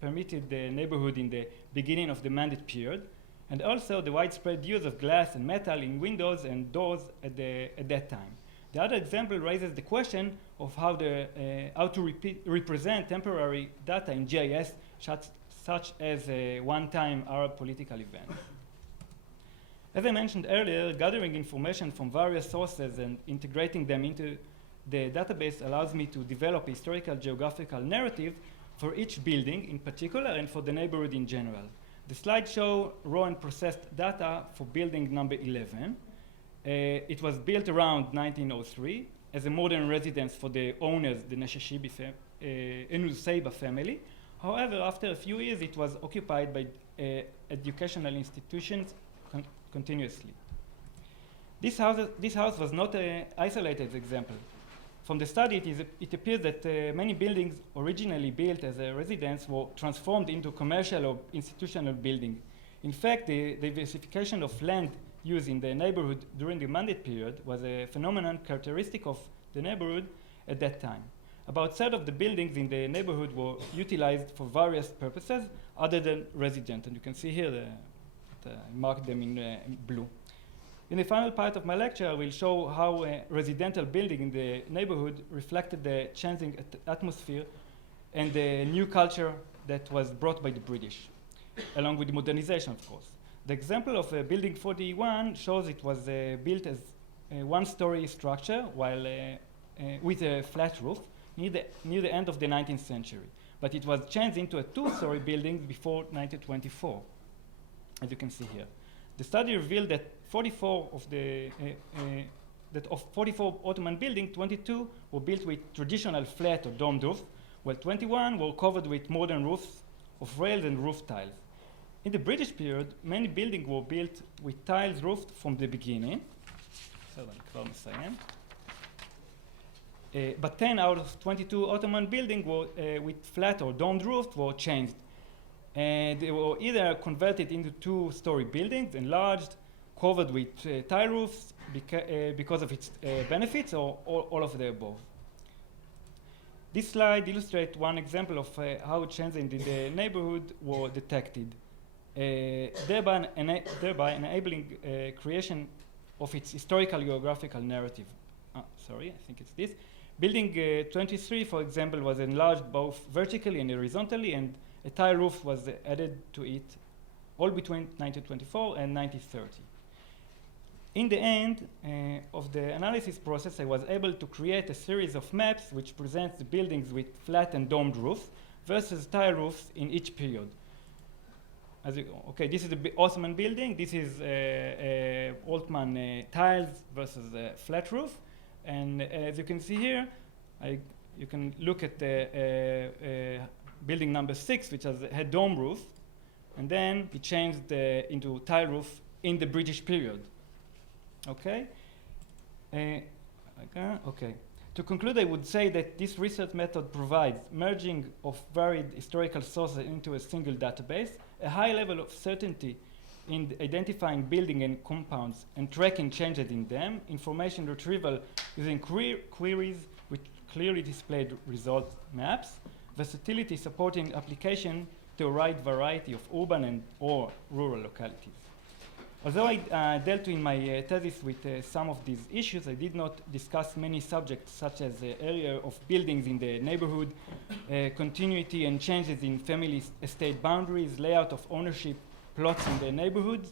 permitted the neighborhood in the beginning of the Mandate period, and also the widespread use of glass and metal in windows and doors at that time. The other example raises the question of how to represent temporary data in GIS, such as a one-time Arab political event. As I mentioned earlier, gathering information from various sources and integrating them into the database allows me to develop a historical geographical narrative for each building in particular and for the neighborhood in general. The slides show raw and processed data for building number 11. It was built around 1903 as a modern residence for the owners, the Nashashibi Enul-Seiba family. However, after a few years, it was occupied by educational institutions continuously. This house was not an isolated example. From the study, it appears that many buildings originally built as a residence were transformed into commercial or institutional buildings. In fact, the diversification of land used in the neighborhood during the Mandate period was a phenomenon characteristic of the neighborhood at that time. About a third of the buildings in the neighborhood were utilized for various purposes other than resident, and you can see here I marked them in blue. In the final part of my lecture, I will show how a residential building in the neighborhood reflected the changing atmosphere and the new culture that was brought by the British, along with the modernization, of course. The example of building 41 shows it was built as a one-story structure while with a flat roof near the end of the 19th century. But it was changed into a two-story building before 1924, as you can see here. The study revealed that 44 Ottoman buildings, 22 were built with traditional flat or domed roof, while 21 were covered with modern roofs of rails and roof tiles. In the British period, many buildings were built with tiles roofed from the beginning. But 10 out of 22 Ottoman buildings were with flat or domed roofs were changed. And they were either converted into two-story buildings, enlarged, covered with tile roofs because of its benefits, or all of the above. This slide illustrates one example of how changes in the neighborhood were detected, thereby enabling creation of its historical geographical narrative. Sorry, I think it's this. Building 23, for example, was enlarged both vertically and horizontally, and a tile roof was added to it, all between 1924 and 1930. In the end of the analysis process, I was able to create a series of maps which presents the buildings with flat and domed roofs versus tile roofs in each period. This is the Ottoman building. This is Ottoman tiles versus flat roof. And as you can see here, you can look at the building number 6, which had dome roof, and then it changed into tile roof in the British period. Okay? Okay. To conclude, I would say that this research method provides merging of varied historical sources into a single database, a high level of certainty in identifying building and compounds and tracking changes in them, information retrieval using queries which clearly displayed result maps, versatility supporting application to a wide variety of urban and or rural localities. Although I dealt in my thesis with some of these issues, I did not discuss many subjects such as the area of buildings in the neighborhood, continuity and changes in family estate boundaries, layout of ownership plots in the neighborhoods,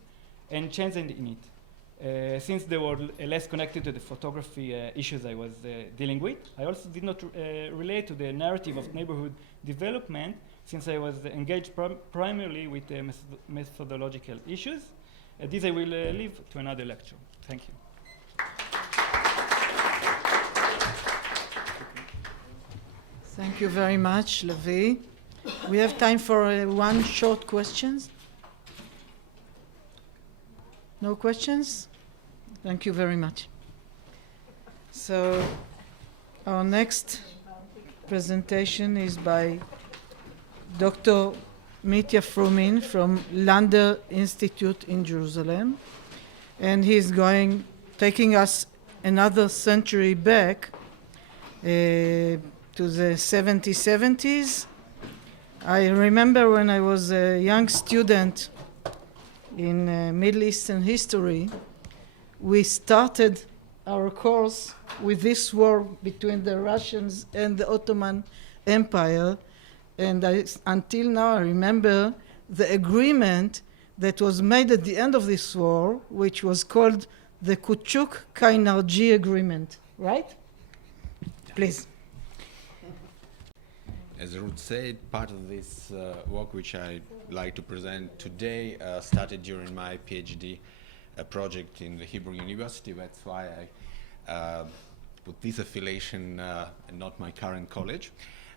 and changes in it. Since they were less connected to the photography issues I was dealing with, I also did not relate to the narrative of neighborhood development, since I was engaged primarily with methodological issues. This I will leave to another lecture. Thank you. Thank you very much, Lavi. We have time for one short questions. No questions? Thank you very much. So our next presentation is by Dr. Mitia Frumin from Lander Institute in Jerusalem. And he's taking us another century back to the 70s. I remember when I was a young student in Middle Eastern history, we started our course with this war between the Russians and the Ottoman Empire. And until now, I remember the agreement that was made at the end of this war, which was called the Kuchuk-Kainarji Agreement, right? Please. As Ruth said, part of this work which I like to present today started during my PhD project in the Hebrew University. That's why I put this affiliation and not my current college.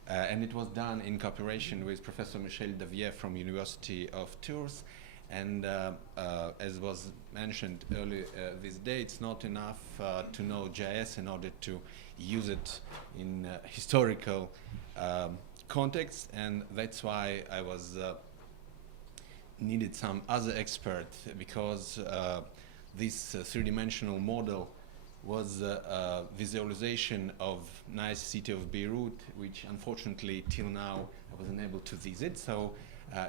And it was done in cooperation with Professor Michel Davier from University of Tours. And as was mentioned earlier this day, it's not enough to know GIS in order to use it in historical context, and that's why I was needed some other expert, because this three-dimensional model was a visualization of nice city of Beirut, which unfortunately till now I wasn't able to visit. So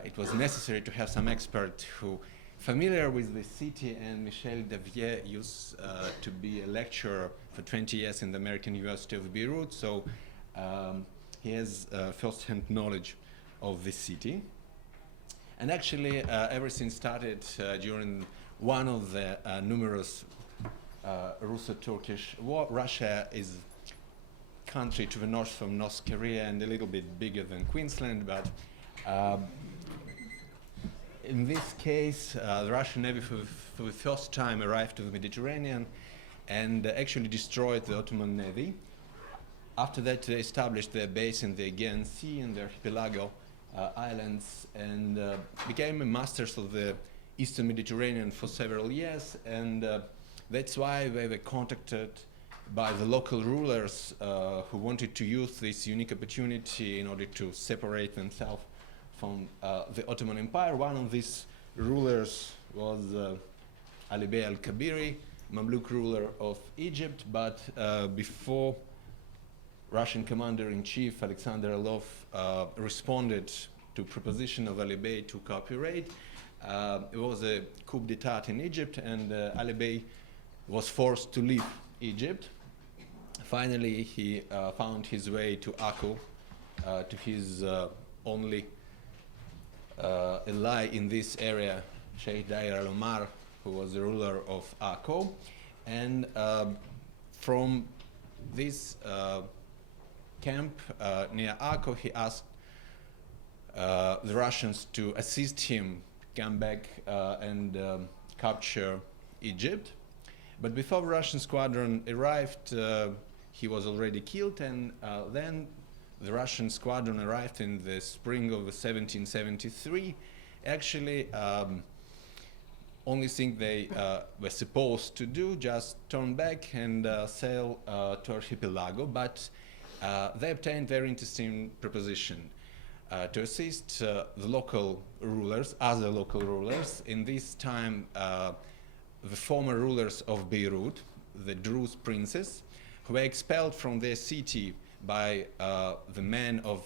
it was necessary to have some expert who familiar with the city, and Michel Davier used to be a lecturer for 20 years in the American University of Beirut. So he has first-hand knowledge of this city. And actually, everything started during one of the numerous Russo-Turkish war. Russia is a country to the north from North Korea and a little bit bigger than Queensland, but in this case, the Russian Navy for the first time arrived to the Mediterranean and actually destroyed the Ottoman Navy. After that, they established their base in the Aegean Sea and the archipelago islands, and became masters of the Eastern Mediterranean for several years. And that's why they were contacted by the local rulers who wanted to use this unique opportunity in order to separate themselves from the Ottoman Empire. One of these rulers was Ali Bey al-Kabiri, Mamluk ruler of Egypt, but before Russian commander-in-chief Alexander Orlov responded to proposition of Ali Bey to cooperate, it was a coup d'etat in Egypt, and Ali Bey was forced to leave Egypt. Finally, he found his way to Akko, to his only ally in this area, Sheikh Dair al-Omar, who was the ruler of Akko. And from this camp near Akko, he asked the Russians to assist him come back and capture Egypt. But before the Russian squadron arrived, he was already killed, and then the Russian squadron arrived in the spring of 1773. Actually, only thing they were supposed to do, just turn back and sail to archipelago, but they obtained very interesting proposition to assist the local rulers, other local rulers. In this time, the former rulers of Beirut, the Druze princes, who were expelled from their city by the men of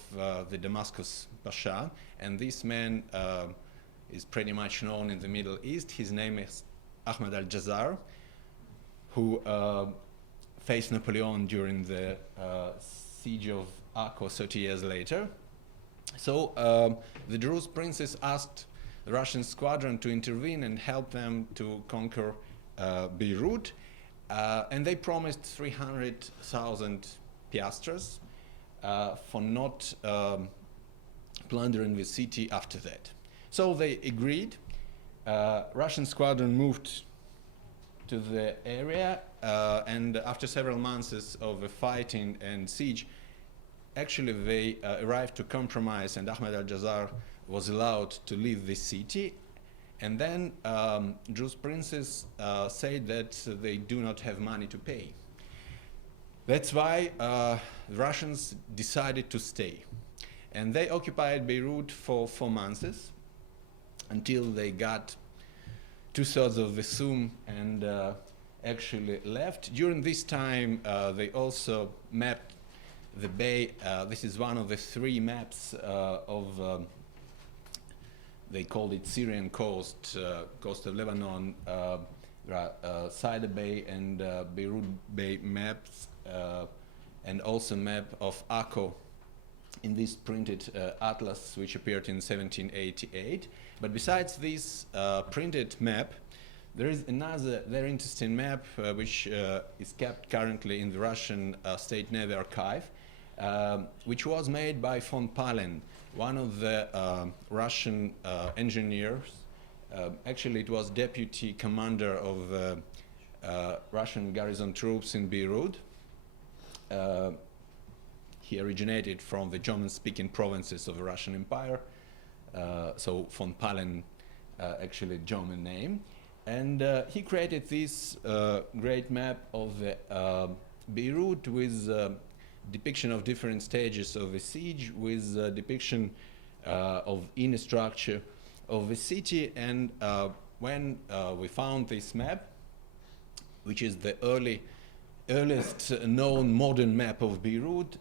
the Damascus Pasha, and this man is pretty much known in the Middle East. His name is Ahmad al-Jazar, who faced Napoleon during the siege of Akko 30 years later. So the Druze princes asked the Russian squadron to intervene and help them to conquer Beirut, and they promised 300,000 piastres for not plundering the city after that. So they agreed. Russian squadron moved to the area, and after several months of fighting and siege, actually they arrived to compromise, and Ahmad al-Jazar was allowed to leave the city. And then Druze princes said that they do not have money to pay. That's why the Russians decided to stay. And they occupied Beirut for 4 months until they got 2/3 of the Somme and actually left. During this time, they also mapped the bay. This is one of the 3 maps of, they called it Syrian coast, coast of Lebanon, Saida Bay and Beirut Bay maps, and also map of Akko in this printed atlas, which appeared in 1788. But besides this printed map, there is another very interesting map which is kept currently in the Russian State Navy Archive, which was made by von Pahlen, one of the Russian engineers. Actually, it was deputy commander of Russian garrison troops in Beirut. He originated from the German-speaking provinces of the Russian Empire, so von Pahlen, actually German name. And he created this great map of Beirut with depiction of different stages of the siege, with depiction of inner structure of the city. And when we found this map, which is the earliest known modern map of Beirut,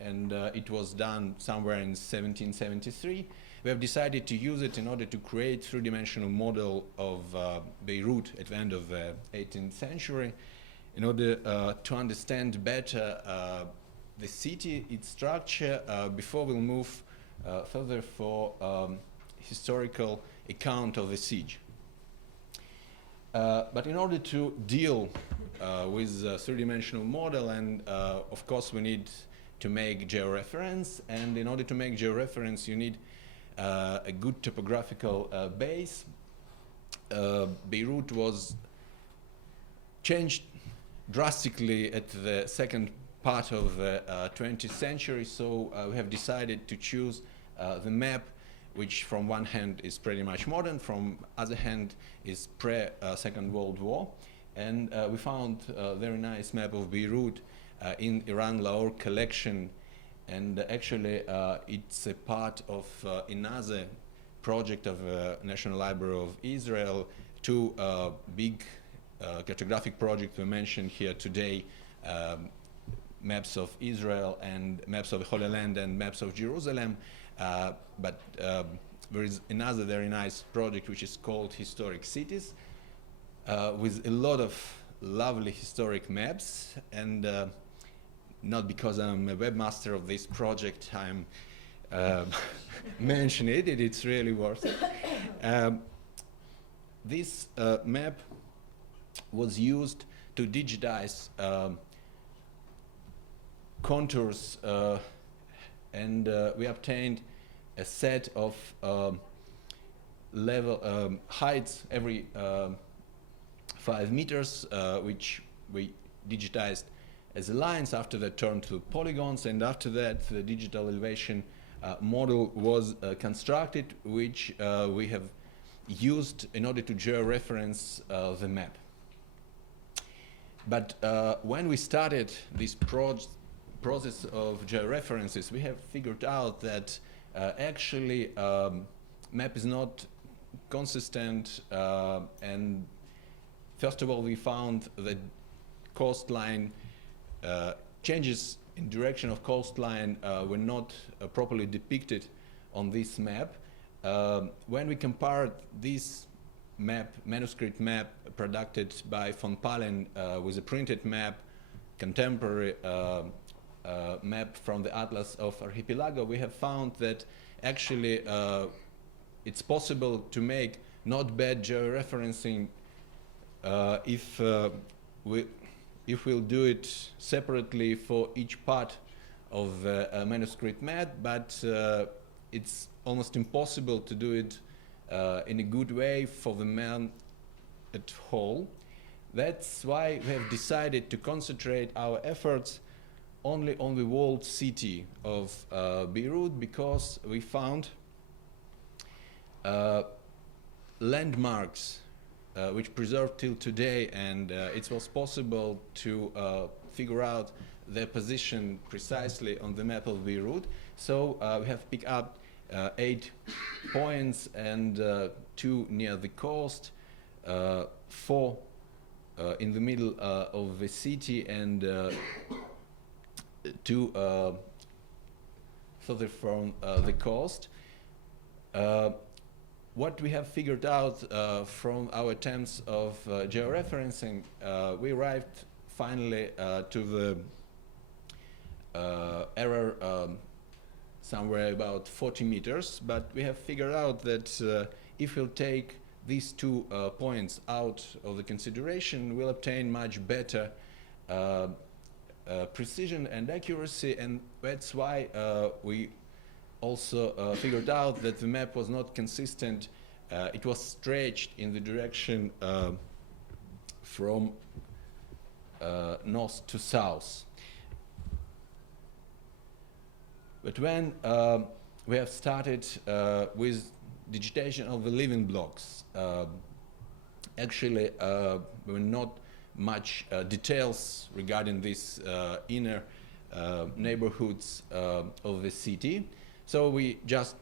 and it was done somewhere in 1773, we have decided to use it in order to create three-dimensional model of Beirut at the end of the 18th century, in order to understand better the city, its structure, before we'll move further for historical account of the siege. But in order to deal with a three-dimensional model, and of course we need to make georeference, and in order to make georeference you need a good topographical base. Beirut was changed drastically at the second part of the 20th century, so we have decided to choose the map, which from one hand is pretty much modern, from other hand is pre-Second World War. And we found a very nice map of Beirut in Iran Lahore collection, and actually it's a part of another project of National Library of Israel, 2 big cartographic projects we mentioned here today, maps of Israel and maps of the Holy Land and maps of Jerusalem. But there is another very nice project which is called Historic Cities, with a lot of lovely historic maps. And not because I'm a webmaster of this project, I'm mentioning it, it's really worth it. This map was used to digitize contours, and we obtained a set of level heights every 5 meters, which we digitized as lines. After that turned to polygons, and after that the digital elevation model was constructed, which we have used in order to georeference the map. But when we started this process of georeferences, we have figured out that actually map is not consistent, and first of all we found that coastline changes in direction of coastline were not properly depicted on this map. When we compared this map, manuscript map produced by von Palen with a printed map, contemporary map from the Atlas of Archipelago, we have found that actually it's possible to make not bad georeferencing if we'll do it separately for each part of a manuscript map, but it's almost impossible to do it in a good way for the man at whole. That's why we have decided to concentrate our efforts only on the walled city of Beirut, because we found landmarks which preserved till today, and it was possible to figure out their position precisely on the map of Beirut. So we have picked up 8 points, and 2 near the coast, 4 in the middle of the city, and 2 further from the coast. What we have figured out from our attempts of georeferencing, we arrived finally to the error somewhere about 40 meters, but we have figured out that if we'll take these 2 points out of the consideration, we'll obtain much better precision and accuracy, and that's why we also figured out that the map was not consistent. It was stretched in the direction from north to south. But when we have started with digitation of the living blocks, actually there were not much details regarding these inner neighborhoods of the city. So we just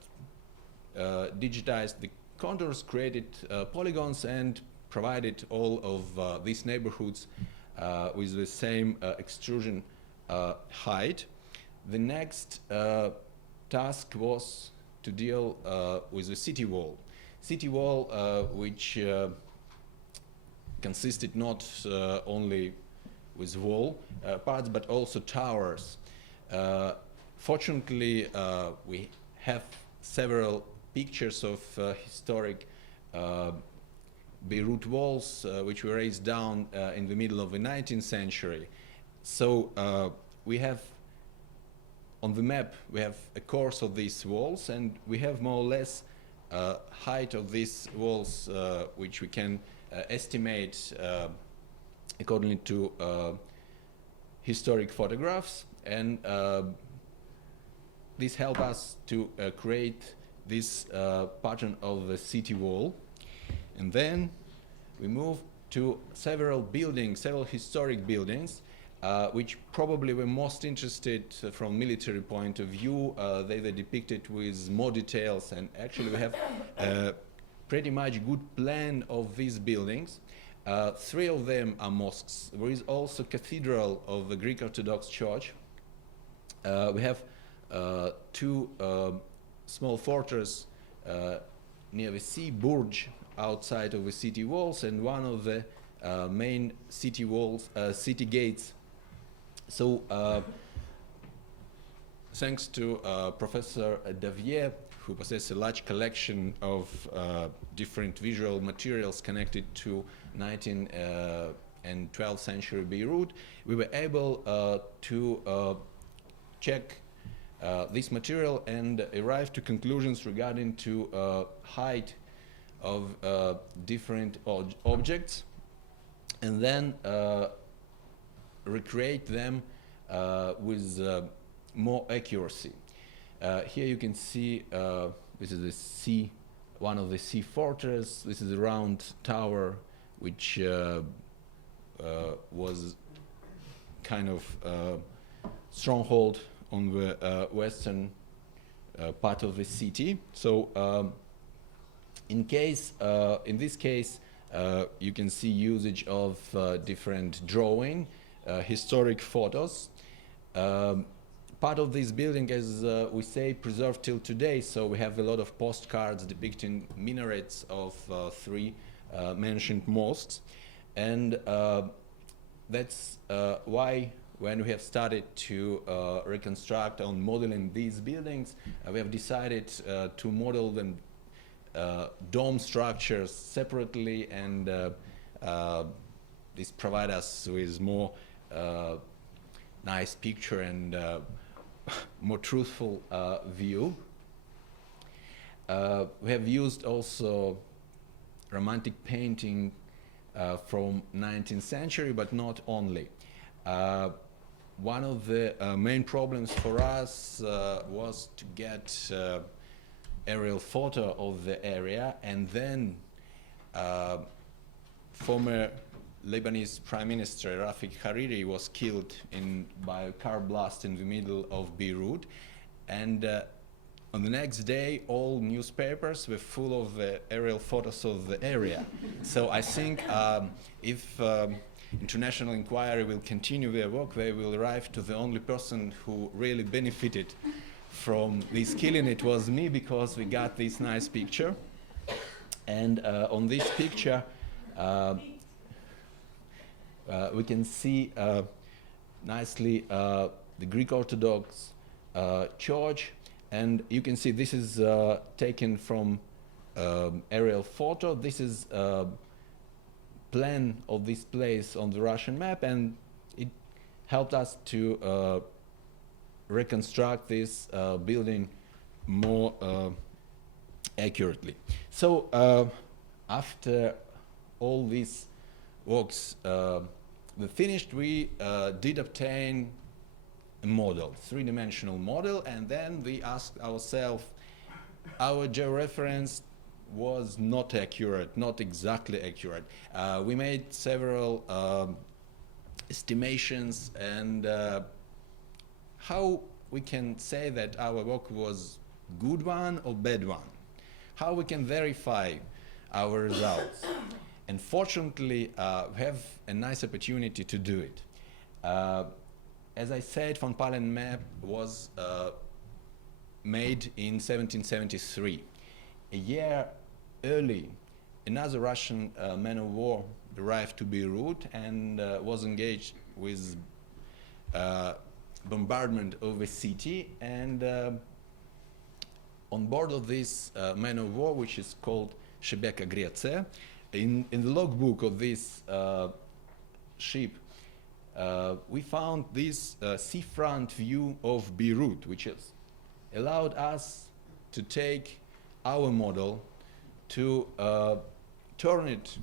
digitized the contours, created polygons, and provided all of these neighborhoods with the same extrusion height. The next task was to deal with the city wall. City wall, which consisted not only with wall parts, but also towers. Fortunately, we have several pictures of historic Beirut walls, which were raised down in the middle of the 19th century. So we have, on the map, we have a course of these walls, and we have more or less height of these walls, which we can estimate according to historic photographs, and this helps us to create this pattern of the city wall. And then we move to several buildings, several historic buildings, which probably were most interested from military point of view. They were depicted with more details, and actually we have a pretty much good plan of these buildings. 3 of them are mosques. There is also cathedral of the Greek Orthodox Church. We have 2 small fortresses near the sea, Burj, outside of the city walls, and one of the main city walls, city gates. So thanks to Professor Davier, who possesses a large collection of different visual materials connected to 19th and 12th century Beirut, we were able to check this material and arrive to conclusions regarding to height of different objects, and then recreate them with more accuracy. Here you can see this is a sea one of the sea fortress. This is a round tower which was kind of stronghold on the western part of the city. So in this case, you can see usage of different drawing, historic photos. Part of this building, as we say, preserved till today, so we have a lot of postcards depicting minarets of three mentioned mosques. And that's why when we have started to reconstruct and modeling these buildings, we have decided to model them dome structures separately, and this provide us with more nice picture and more truthful view. We have used also romantic painting from 19th century, but not only. One of the main problems for us was to get aerial photo of the area, and then former Lebanese Prime Minister Rafik Hariri was killed by a car blast in the middle of Beirut, and on the next day all newspapers were full of aerial photos of the area. So I think if international inquiry will continue their work, they will arrive to the only person who really benefited from this killing. It was me, because we got this nice picture. And on this picture we can see nicely the Greek Orthodox church, and you can see this is taken from aerial photo. This is plan of this place on the Russian map, and it helped us to reconstruct this building more accurately. So after all these works were finished, we did obtain a model, three-dimensional model, and then we asked ourselves, our georeference was not accurate, not exactly accurate. We made several estimations, and how we can say that our work was good one or bad one? How we can verify our results? And fortunately, we have a nice opportunity to do it. As I said, von Palen map was made in 1773. A year early, another Russian man of war arrived to Beirut and was engaged with bombardment of the city. And on board of this man of war, which is called Shebeka Grece, in the logbook of this ship, we found this seafront view of Beirut, which has allowed us to take our model, to turn it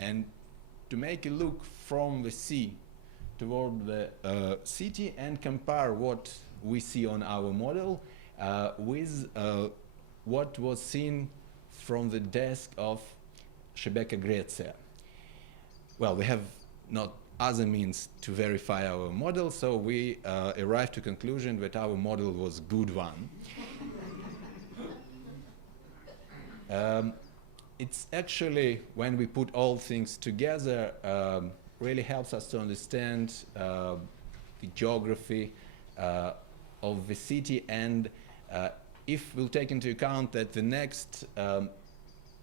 and to make a look from the sea toward the city and compare what we see on our model with what was seen from the desk of Shebeka Grece. Well, we have not other means to verify our model, so we arrived to conclusion that our model was good one. It's actually, when we put all things together, really helps us to understand the geography of the city, and if we'll take into account that the next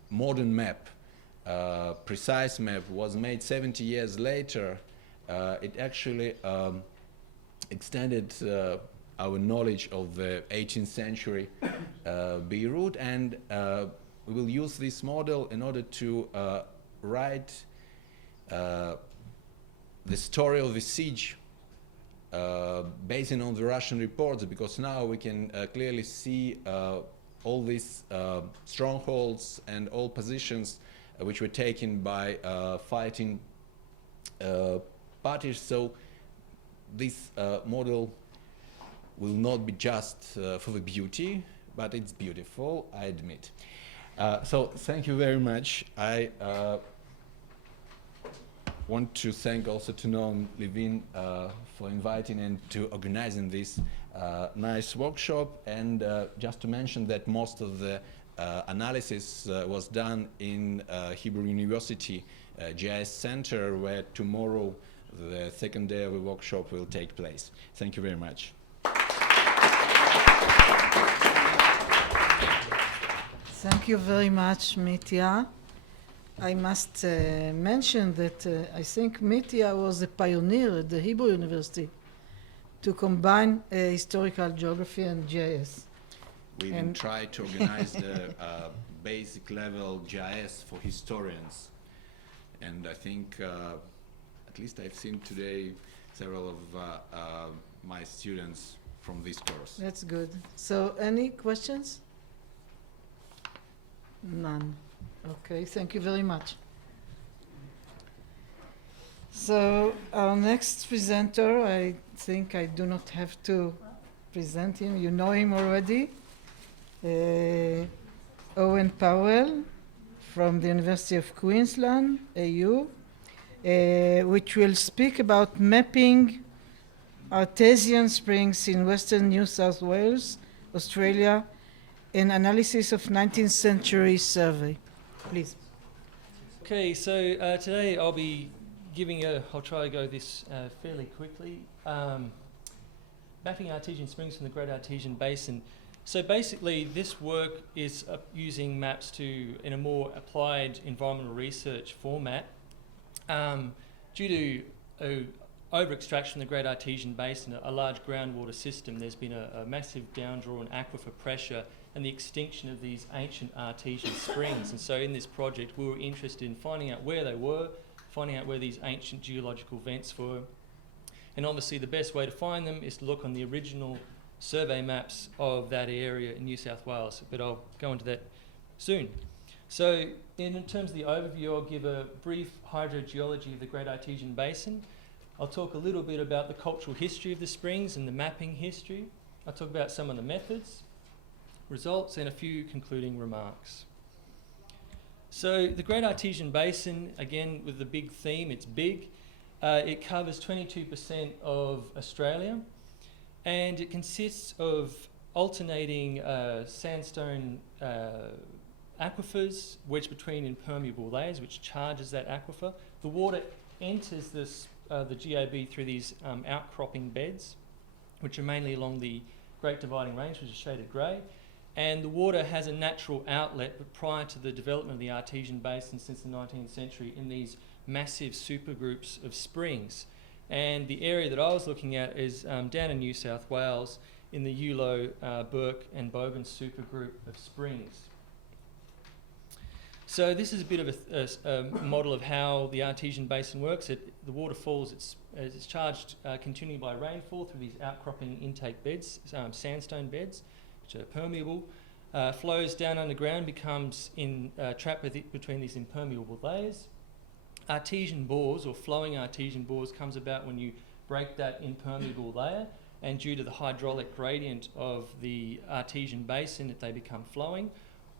modern map, precise map, was made 70 years later, it actually extended our knowledge of the 18th century Beirut, and we will use this model in order to write the story of the siege based on the Russian reports, because now we can clearly see all these strongholds and all positions which were taken by fighting parties. So this model will not be just for the beauty, but it's beautiful, I admit. So thank you very much. I want to thank also to Noam Levin for inviting and to organizing this nice workshop, and just to mention that most of the analysis was done in Hebrew University GIS Center, where tomorrow the second day of the workshop will take place. Thank you very much. Thank you very much, Mitia. I must mention that I think Mitia was a pioneer at the Hebrew University to combine historical geography and GIS. We even tried to organize the basic level GIS for historians. And I think, at least I've seen today several of my students from this course. That's good. So any questions? None. Okay, thank you very much. So our next presenter, I think I do not have to present him. You know him already. Owen Powell from the University of Queensland, AU, which will speak about mapping artesian springs in Western New South Wales, Australia, an analysis of 19th century survey. Please. Okay, so today I'll be giving I'll try to go this fairly quickly. Mapping artesian springs from the Great Artesian Basin. So basically this work is using maps in a more applied environmental research format. Due to over-extraction from the Great Artesian Basin, a large groundwater system, there's been a massive downdraw in aquifer pressure and the extinction of these ancient artesian springs. And so in this project we were interested in finding out where they were, finding out where these ancient geological vents were. And obviously the best way to find them is to look on the original survey maps of that area in New South Wales, but I'll go into that soon. So in terms of the overview, I'll give a brief hydrogeology of the Great Artesian Basin. I'll talk a little bit about the cultural history of the springs and the mapping history. I'll talk about some of the methods, results, and a few concluding remarks. So the Great Artesian Basin, again with the big theme, it's big. It covers 22% of Australia, and it consists of alternating sandstone aquifers wedged between impermeable layers, which charges that aquifer. The water enters the GOB through these outcropping beds, which are mainly along the Great Dividing Range, which is shaded grey. And the water has a natural outlet, but prior to the development of the Artesian Basin since the 19th century, in these massive supergroups of springs. And the area that I was looking at is down in New South Wales in the Ullo, Burke and Bogan supergroup of springs. So this is a bit of a model of how the Artesian Basin works. The water falls, it's charged continually by rainfall through these outcropping intake beds, sandstone beds, which are permeable, flows down underground, becomes trapped between these impermeable layers. Artesian bores, or flowing artesian bores, comes about when you break that impermeable layer, and due to the hydraulic gradient of the Artesian Basin, they become flowing.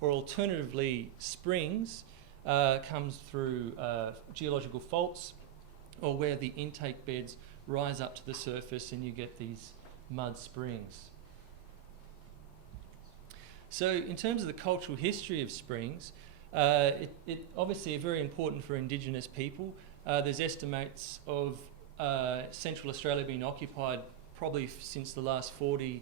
Or alternatively, springs comes through geological faults, or where the intake beds rise up to the surface and you get these mud springs. So in terms of the cultural history of springs, it obviously are very important for Indigenous people. There's estimates of Central Australia being occupied probably since the last 30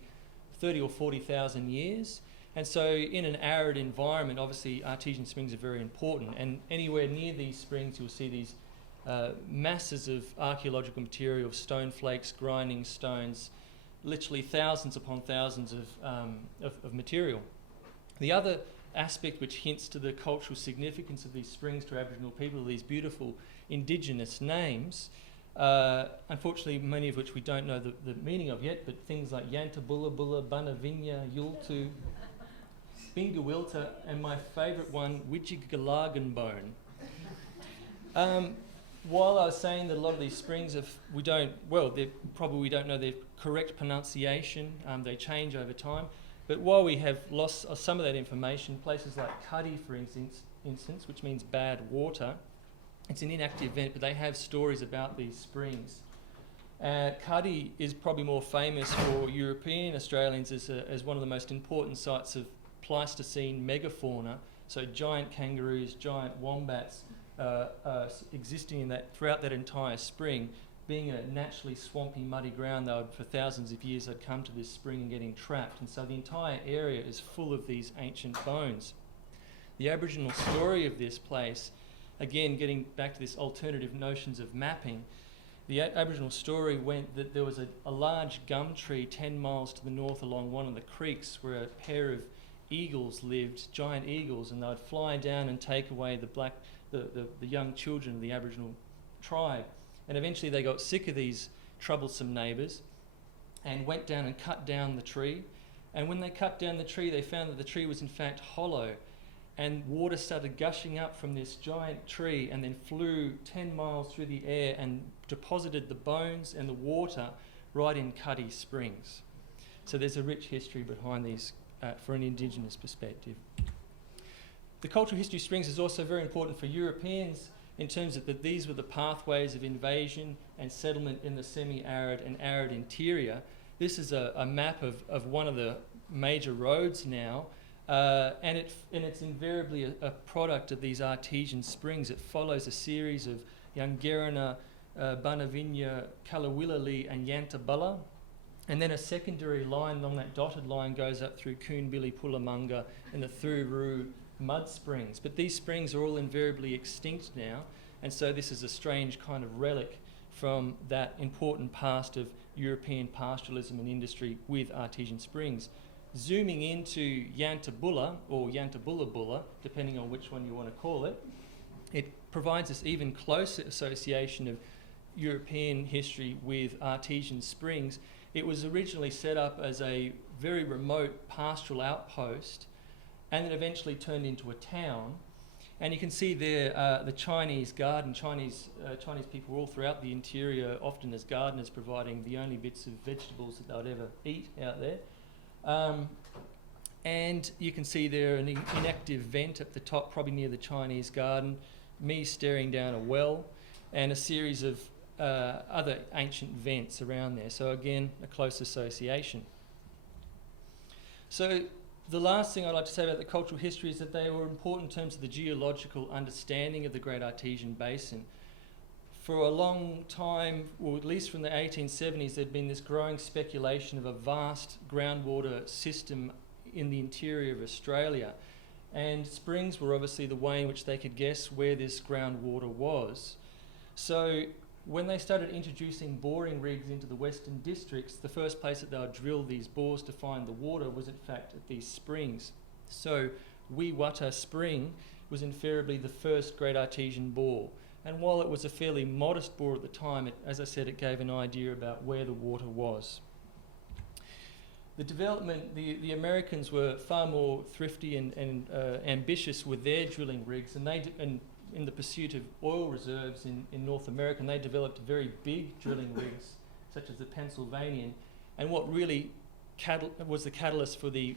or 40,000 years. And so in an arid environment, obviously artesian springs are very important. And anywhere near these springs, you'll see these masses of archaeological material, of stone flakes, grinding stones, literally thousands upon thousands of material. The other aspect which hints to the cultural significance of these springs to Aboriginal people are these beautiful Indigenous names, unfortunately many of which we don't know the meaning of yet, but things like Yantabulla Bulla, Bunavinya, Yultu, Bingawilta, and my favourite one, Widjigalaganbone. While I was saying that a lot of these springs, we don't know their correct pronunciation, they change over time. But while we have lost some of that information, places like Cuddy, for instance, which means bad water, it's an inactive vent, but they have stories about these springs. Cuddy is probably more famous for European Australians as one of the most important sites of Pleistocene megafauna, so giant kangaroos, giant wombats existing in that throughout that entire spring. Being a naturally swampy, muddy ground, for thousands of years they'd come to this spring and getting trapped, and so the entire area is full of these ancient bones. The Aboriginal story of this place, again getting back to this alternative notions of mapping, the Aboriginal story went that there was a large gum tree 10 miles to the north along one of the creeks where a pair of eagles lived, giant eagles, and they'd fly down and take away the young children of the Aboriginal tribe. And eventually they got sick of these troublesome neighbours and went down and cut down the tree. And when they cut down the tree, they found that the tree was in fact hollow, and water started gushing up from this giant tree and then flew 10 miles through the air and deposited the bones and the water right in Cuddy Springs. So there's a rich history behind these for an Indigenous perspective. The cultural history of springs is also very important for Europeans in terms of that these were the pathways of invasion and settlement in the semi-arid and arid interior. This is a map of one of the major roads now, and it's invariably a product of these artesian springs. It follows a series of Youngerina, Bunavinya, Kalawilali and Yantabulla, and then a secondary line along that dotted line goes up through Coonbilly, Pullamunga and the Thururu mud springs. But these springs are all invariably extinct now, and so this is a strange kind of relic from that important past of European pastoralism and industry with artesian springs. Zooming into Yantabulla, or Yantabulla, depending on which one you want to call it, it provides this even closer association of European history with artesian springs. It was originally set up as a very remote pastoral outpost, and then eventually turned into a town. And you can see there the Chinese garden. Chinese people were all throughout the interior, often as gardeners, providing the only bits of vegetables that they would ever eat out there. And you can see there an inactive vent at the top, probably near the Chinese garden, me staring down a well, and a series of other ancient vents around there. So again, a close association. So the last thing I'd like to say about the cultural history is that they were important in terms of the geological understanding of the Great Artesian Basin. For a long time, or at least from the 1870s, there'd been this growing speculation of a vast groundwater system in the interior of Australia. And springs were obviously the way in which they could guess where this groundwater was. So when they started introducing boring rigs into the western districts, the first place that they would drill these bores to find the water was in fact at these springs. So Wee Wata Spring was invariably the first great artesian bore. And while it was a fairly modest bore at the time, as I said, it gave an idea about where the water was. The development, the Americans were far more thrifty and ambitious with their drilling rigs, and in the pursuit of oil reserves in North America, and they developed very big drilling rigs, such as the Pennsylvanian. And what really was the catalyst for the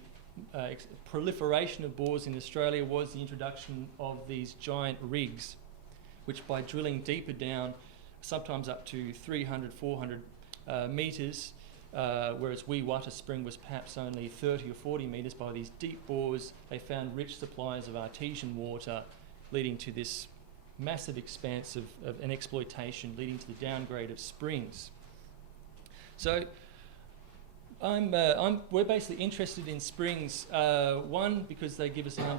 proliferation of bores in Australia was the introduction of these giant rigs, which by drilling deeper down, sometimes up to 300, 400 metres, whereas Wee Wata Spring was perhaps only 30 or 40 metres, by these deep bores, they found rich supplies of artesian water, leading to this massive expanse of an exploitation, leading to the downgrade of springs. So we're basically interested in springs, one, because they give us an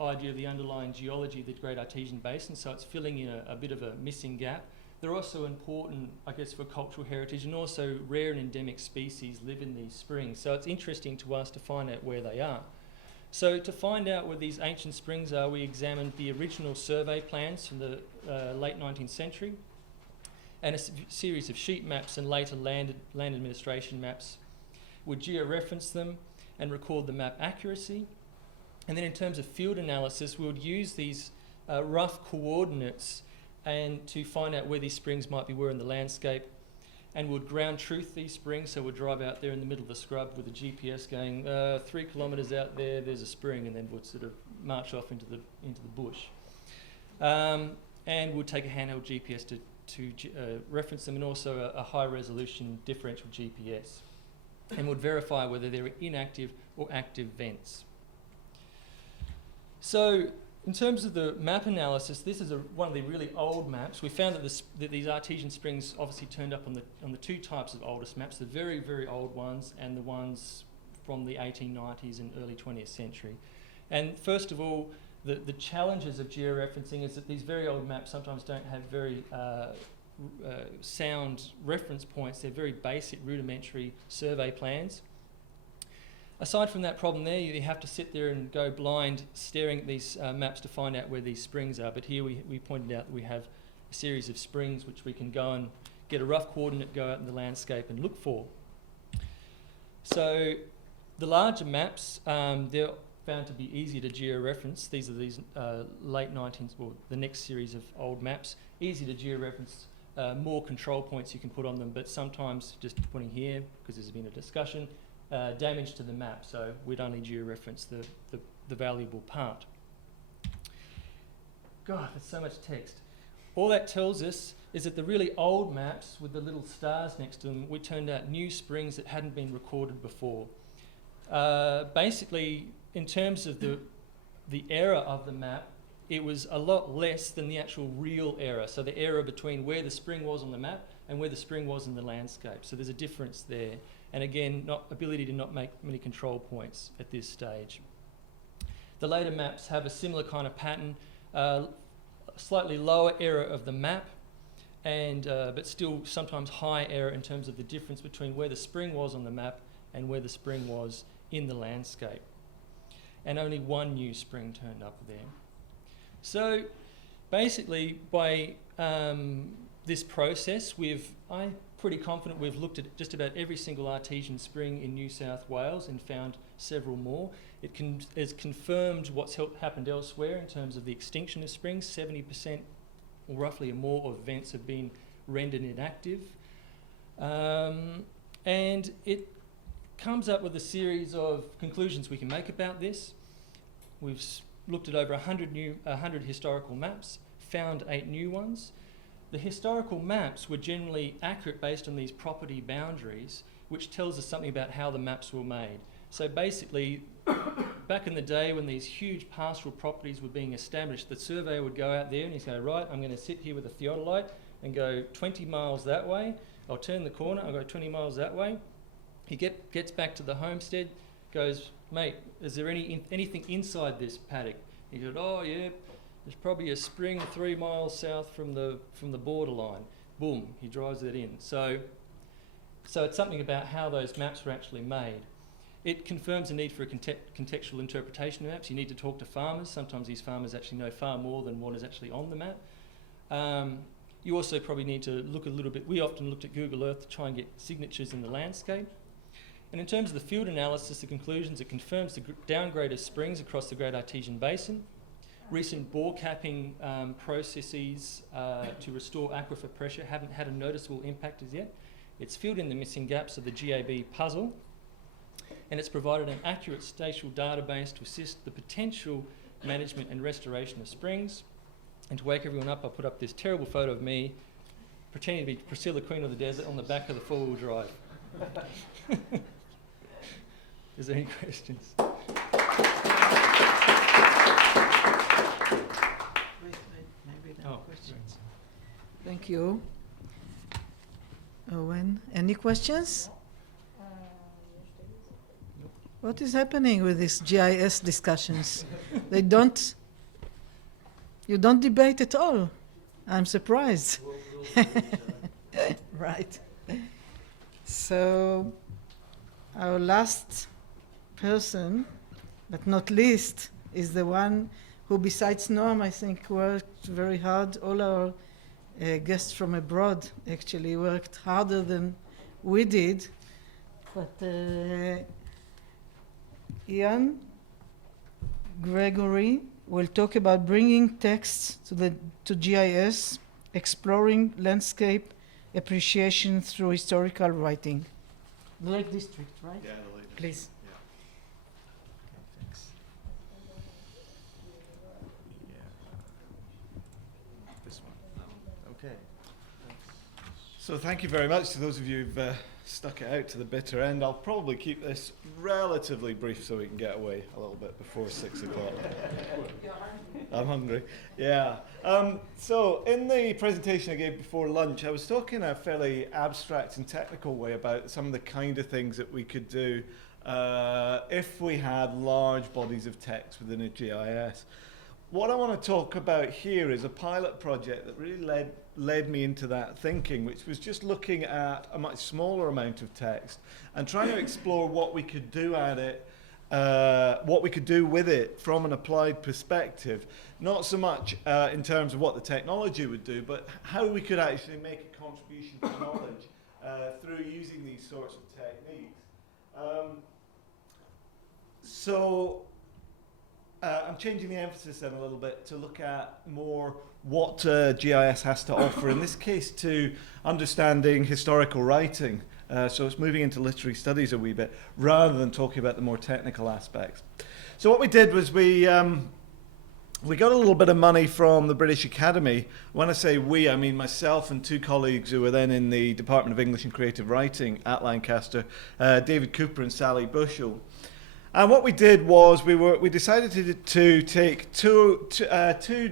idea of the underlying geology of the Great Artesian Basin, so it's filling in a bit of a missing gap. They're also important, I guess, for cultural heritage, and also rare and endemic species live in these springs, so it's interesting to us to find out where they are. So to find out where these ancient springs are, we examined the original survey plans from the late 19th century, and a series of sheet maps and later land administration maps. Would georeference them and record the map accuracy. And then in terms of field analysis, we would use these rough coordinates and to find out where these springs might be where in the landscape. and would ground truth these springs. So we'd drive out there in the middle of the scrub with a GPS going 3 kilometres out there's a spring, and then would sort of march off into the bush. And would take a handheld GPS to reference them, and also a high resolution differential GPS, and would verify whether there were inactive or active vents. So in terms of the map analysis, this is one of the really old maps. We found that these artesian springs obviously turned up on the two types of oldest maps, the very, very old ones and the ones from the 1890s and early 20th century. And first of all, the challenges of georeferencing is that these very old maps sometimes don't have very sound reference points. They're very basic, rudimentary survey plans. Aside from that problem there, you have to sit there and go blind staring at these maps to find out where these springs are. But here we pointed out that we have a series of springs which we can go and get a rough coordinate, go out in the landscape and look for. So the larger maps, they're found to be easier to georeference. These are these late 19th, or the next series of old maps, easy to georeference, more control points you can put on them, but sometimes just putting here, because there's been a discussion, damage to the map, so we'd only georeference the valuable part. God, there's so much text. All that tells us is that the really old maps with the little stars next to them, we turned out new springs that hadn't been recorded before. Basically, in terms of the error of the map, it was a lot less than the actual real error. So the error between where the spring was on the map and where the spring was in the landscape. So there's a difference there. And again, ability to not make many control points at this stage. The later maps have a similar kind of pattern, slightly lower error of the map, and but still sometimes high error in terms of the difference between where the spring was on the map and where the spring was in the landscape. And only one new spring turned up there. So basically, by this process, I'm pretty confident we've looked at just about every single artesian spring in New South Wales and found several more. It has confirmed what's happened elsewhere in terms of the extinction of springs. 70% or roughly or more of events have been rendered inactive. And it comes up with a series of conclusions we can make about this. We've looked at over 100 historical maps, found 8 new ones. The historical maps were generally accurate based on these property boundaries, which tells us something about how the maps were made. So basically, back in the day when these huge pastoral properties were being established, the surveyor would go out there and he'd go, right, I'm going to sit here with a theodolite and go 20 miles that way. I'll turn the corner, I'll go 20 miles that way. He gets back to the homestead, goes, mate, is there anything inside this paddock? He goes, oh yeah, there's probably a spring 3 miles south from the borderline. Boom, he drives it in. So it's something about how those maps were actually made. It confirms the need for a contextual interpretation of maps. You need to talk to farmers. Sometimes these farmers actually know far more than what is actually on the map. You also probably need to look a little bit, we often looked at Google Earth to try and get signatures in the landscape. And in terms of the field analysis, the conclusions, it confirms the downgrade of springs across the Great Artesian Basin. Recent bore capping processes to restore aquifer pressure haven't had a noticeable impact as yet. It's filled in the missing gaps of the GAB puzzle, and it's provided an accurate spatial database to assist the potential management and restoration of springs. And to wake everyone up, I put up this terrible photo of me pretending to be Priscilla, Queen of the Desert, on the back of the four-wheel drive. Is there any questions? Maybe there are questions. Thank you. Owen, any questions? What is happening with these GIS discussions? You don't debate at all. I'm surprised. Right. So our last person, but not least, is the one who, besides Noam, I think worked very hard. All our guests from abroad actually worked harder than we did. But Ian Gregory will talk about bringing texts to GIS, exploring landscape appreciation through historical writing. The Lake District, right? Yeah, the latest. Please. Yeah. Okay, thanks. Yeah. This one. Okay. So thank you very much to those of you who've stuck it out to the bitter end. I'll probably keep this relatively brief so we can get away a little bit before 6 o'clock. I'm hungry. Yeah. So in the presentation I gave before lunch, I was talking in a fairly abstract and technical way about some of the kind of things that we could do if we had large bodies of text within a GIS. What I want to talk about here is a pilot project that really led me into that thinking, which was just looking at a much smaller amount of text and trying to explore what we could do at it, what we could do with it from an applied perspective, not so much in terms of what the technology would do, but how we could actually make a contribution to knowledge through using these sorts of techniques. I'm changing the emphasis then a little bit to look at more what GIS has to offer, in this case to understanding historical writing. So it's moving into literary studies a wee bit, rather than talking about the more technical aspects. So what we did was we got a little bit of money from the British Academy. When I say we, I mean myself and two colleagues who were then in the Department of English and Creative Writing at Lancaster, David Cooper and Sally Bushell. And what we did was we decided to take two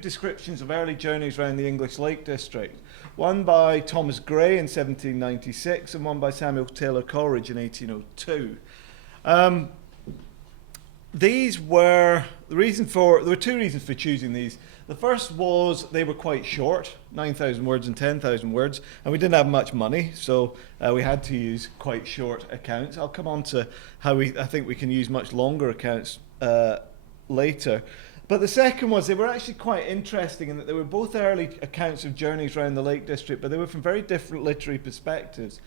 descriptions of early journeys around the English Lake District. One by Thomas Gray in 1796 and one by Samuel Taylor Coleridge in 1802. There were two reasons for choosing these. The first was they were quite short, 9,000 words and 10,000 words, and we didn't have much money, so we had to use quite short accounts. I'll come on to how I think we can use much longer accounts later. But the second was they were actually quite interesting in that they were both early accounts of journeys around the Lake District, but they were from very different literary perspectives.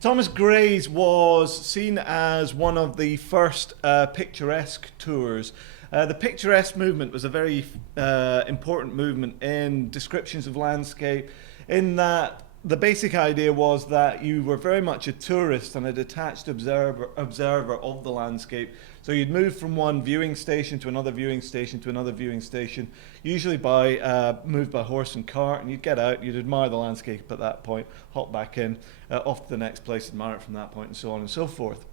Thomas Gray's was seen as one of the first picturesque tours. The picturesque movement was a very important movement in descriptions of landscape, in that the basic idea was that you were very much a tourist and a detached observer of the landscape. So you'd move from one viewing station to another viewing station to another viewing station, usually moved by horse and cart, and you'd get out, you'd admire the landscape at that point, hop back in, off to the next place, admire it from that point, and so on and so forth.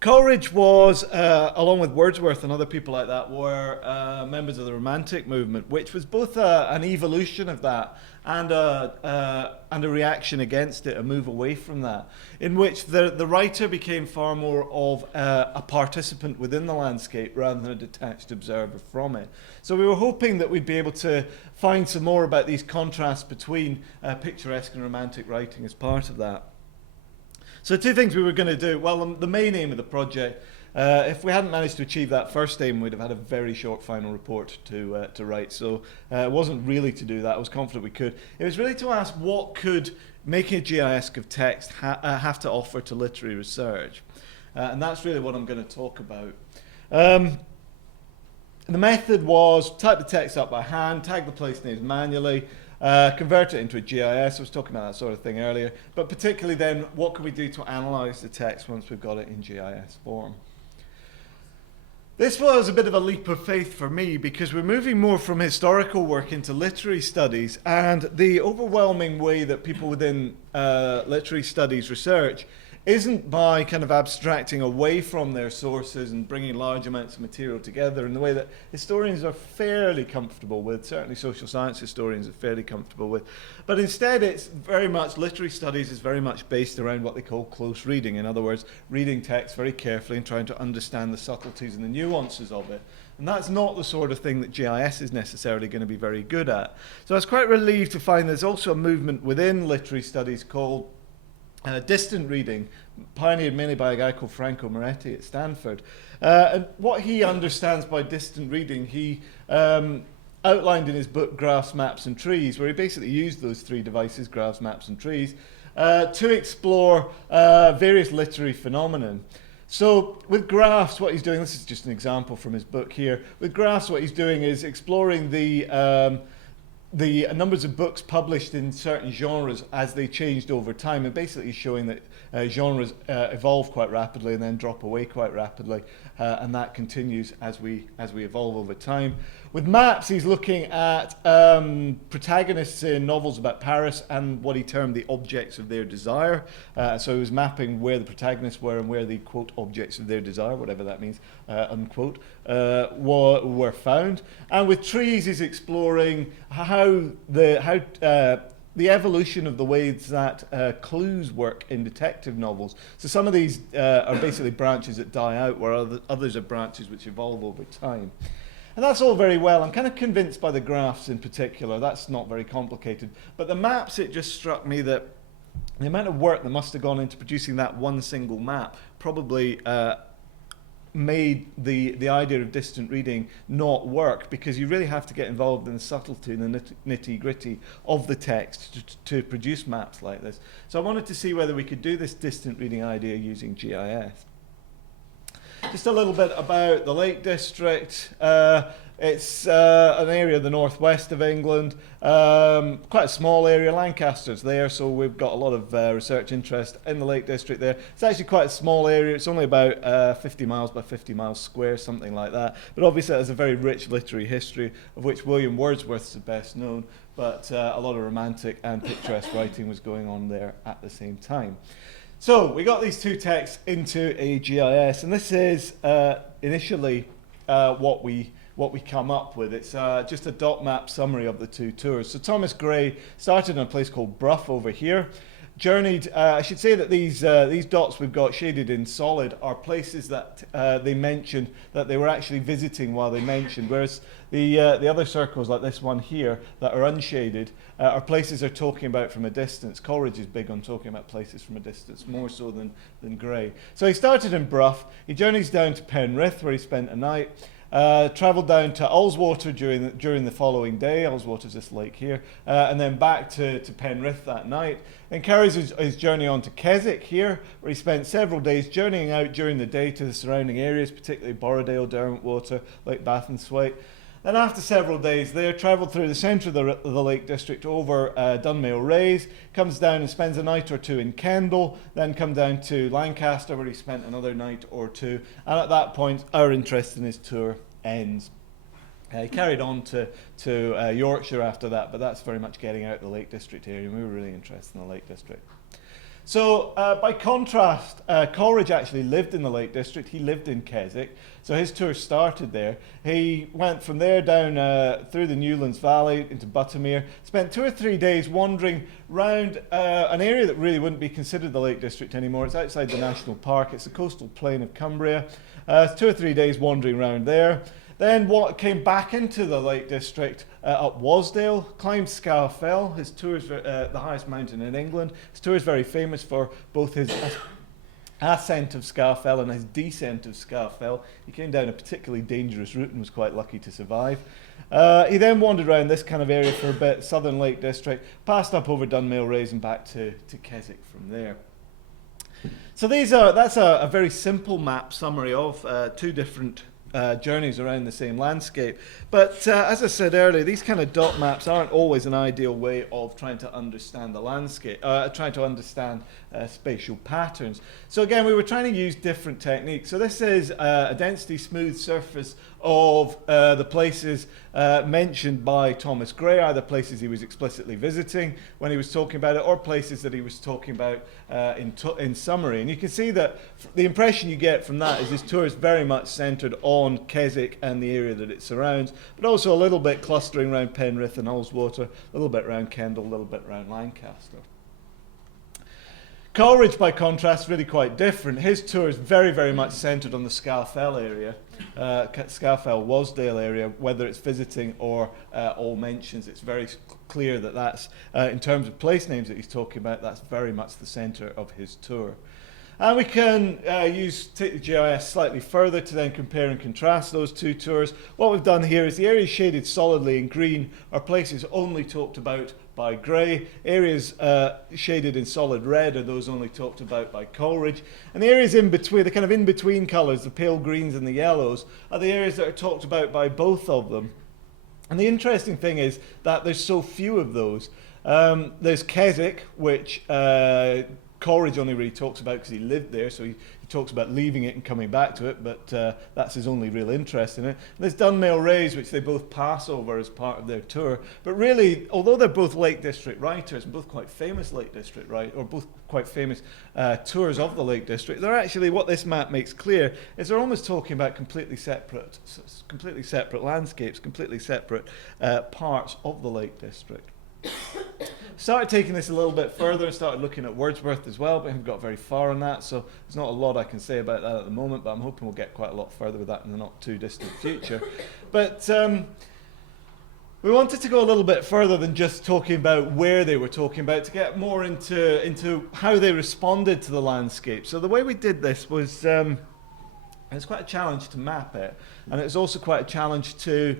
Coleridge was, along with Wordsworth and other people like that, were members of the Romantic movement, which was both an evolution of that and a reaction against it, a move away from that, in which the writer became far more of a participant within the landscape rather than a detached observer from it. So we were hoping that we'd be able to find some more about these contrasts between picturesque and Romantic writing as part of that. So two things we were going to do. Well, the main aim of the project, if we hadn't managed to achieve that first aim, we'd have had a very short final report to write. So it wasn't really to do that. I was confident we could. It was really to ask what could making a GIS of text have to offer to literary research. And that's really what I'm going to talk about. The method was type the text up by hand, tag the place names manually, convert it into a GIS. I was talking about that sort of thing earlier. But particularly then, what can we do to analyse the text once we've got it in GIS form? This was a bit of a leap of faith for me because we're moving more from historical work into literary studies, and the overwhelming way that people within literary studies research isn't by kind of abstracting away from their sources and bringing large amounts of material together in the way that historians are fairly comfortable with, certainly social science historians are fairly comfortable with. But instead it's very much, literary studies is very much based around what they call close reading. In other words, reading text very carefully and trying to understand the subtleties and the nuances of it. And that's not the sort of thing that GIS is necessarily going to be very good at. So I was quite relieved to find there's also a movement within literary studies called distant reading, pioneered mainly by a guy called Franco Moretti at Stanford. And what he understands by distant reading, he outlined in his book Graphs, Maps and Trees, where he basically used those three devices, graphs, maps and trees, to explore various literary phenomenon. So with graphs, what he's doing, this is just an example from his book here, with graphs what he's doing is exploring the the numbers of books published in certain genres as they changed over time, and basically showing that genres evolve quite rapidly and then drop away quite rapidly, and that continues as we evolve over time. With maps, he's looking at protagonists in novels about Paris and what he termed the objects of their desire. So he was mapping where the protagonists were and where the, quote, objects of their desire, whatever that means, unquote, were found. And with trees, he's exploring how the evolution of the ways that clues work in detective novels. So some of these are basically branches that die out, where others are branches which evolve over time. And that's all very well. I'm kind of convinced by the graphs in particular. That's not very complicated. But the maps, it just struck me that the amount of work that must have gone into producing that one single map probably made the idea of distant reading not work, because you really have to get involved in the subtlety and the nitty-gritty of the text to produce maps like this. So I wanted to see whether we could do this distant reading idea using GIS. Just a little bit about the Lake District. It's an area of the northwest of England, quite a small area. Lancaster's there, so we've got a lot of research interest in the Lake District there. It's actually quite a small area. It's only about 50 miles by 50 miles square, something like that. But obviously it has a very rich literary history, of which William Wordsworth's the best known, but a lot of romantic and picturesque writing was going on there at the same time. So we got these two texts into a GIS, and this is initially what we come up with. It's just a dot map summary of the two tours. So Thomas Gray started in a place called Bruff over here, journeyed, I should say that these dots we've got shaded in solid are places that they mentioned that they were actually visiting while they mentioned, whereas the other circles, like this one here, that are unshaded, are places they're talking about from a distance. Coleridge is big on talking about places from a distance, more so than Gray. So he started in Bruff, he journeys down to Penrith, where he spent a night, travelled down to Ullswater during the following day. Ullswater's this lake here, and then back to Penrith that night. Then carries his journey on to Keswick here, where he spent several days journeying out during the day to the surrounding areas, particularly Borrowdale, Derwentwater, Lake Bath and Swait. Then after several days there, travelled through the centre of the Lake District over Dunmail Raise, comes down and spends a night or two in Kendal, then come down to Lancaster, where he spent another night or two, and at that point our interest in his tour ends. He carried on to Yorkshire after that, but that's very much getting out of the Lake District area, and we were really interested in the Lake District. So by contrast, Coleridge actually lived in the Lake District. He lived in Keswick, so his tour started there. He went from there down through the Newlands Valley into Buttermere, spent 2 or 3 days wandering round an area that really wouldn't be considered the Lake District anymore. It's outside the National Park. It's the coastal plain of Cumbria. 2 or 3 days wandering around there. Then came back into the Lake District up Wasdale, climbed Scar Fell. His tour is the highest mountain in England. His tour is very famous for both his ascent of Scar Fell and his descent of Scar Fell. He came down a particularly dangerous route and was quite lucky to survive. He then wandered around this kind of area for a bit, Southern Lake District, passed up over Dunmail Raise and back to Keswick from there. So that's a very simple map summary of two different journeys around the same landscape. But as I said earlier, these kind of dot maps aren't always an ideal way of trying to understand the landscape, trying to understand spatial patterns. So again, we were trying to use different techniques. So this is a density smooth surface of the places mentioned by Thomas Gray, either places he was explicitly visiting when he was talking about it, or places that he was talking about in summary. And you can see that the impression you get from that is his tour is very much centred on Keswick and the area that it surrounds, but also a little bit clustering around Penrith and Ullswater, a little bit around Kendal, a little bit around Lancaster. Coleridge, by contrast, really quite different. His tour is very, very much centred on the Scar Fell area, Scar Fell, Wasdale area, whether it's visiting or all mentions. It's very clear that that's, in terms of place names that he's talking about, that's very much the centre of his tour. And we can take the GIS slightly further to then compare and contrast those two tours. What we've done here is the areas shaded solidly in green are places only talked about by Gray. Areas shaded in solid red are those only talked about by Coleridge. And the areas in between, the kind of in-between colours, the pale greens and the yellows, are the areas that are talked about by both of them. And the interesting thing is that there's so few of those. There's Keswick, which Coleridge only really talks about because he lived there, so he talks about leaving it and coming back to it, but that's his only real interest in it. And there's Dunmail Raise, which they both pass over as part of their tour. But really, although they're both Lake District writers, and both quite famous Lake District writers, or both quite famous tours of the Lake District, they're actually, what this map makes clear, is they're almost talking about completely separate landscapes, completely separate parts of the Lake District. Started taking this a little bit further and started looking at Wordsworth as well, but I haven't got very far on that, so there's not a lot I can say about that at the moment, but I'm hoping we'll get quite a lot further with that in the not too distant future. But we wanted to go a little bit further than just talking about where they were talking about, to get more into how they responded to the landscape. So the way we did this was, it's quite a challenge to map it, and it was also quite a challenge to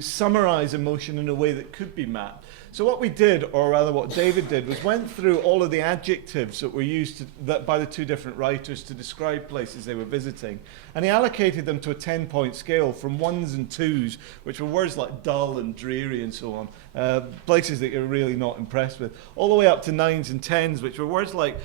summarize emotion in a way that could be mapped. So what we did, or rather what David did, was went through all of the adjectives that were used by the two different writers to describe places they were visiting. And he allocated them to a 10-point scale from 1s and 2s, which were words like dull and dreary and so on, places that you're really not impressed with, all the way up to 9s and 10s, which were words like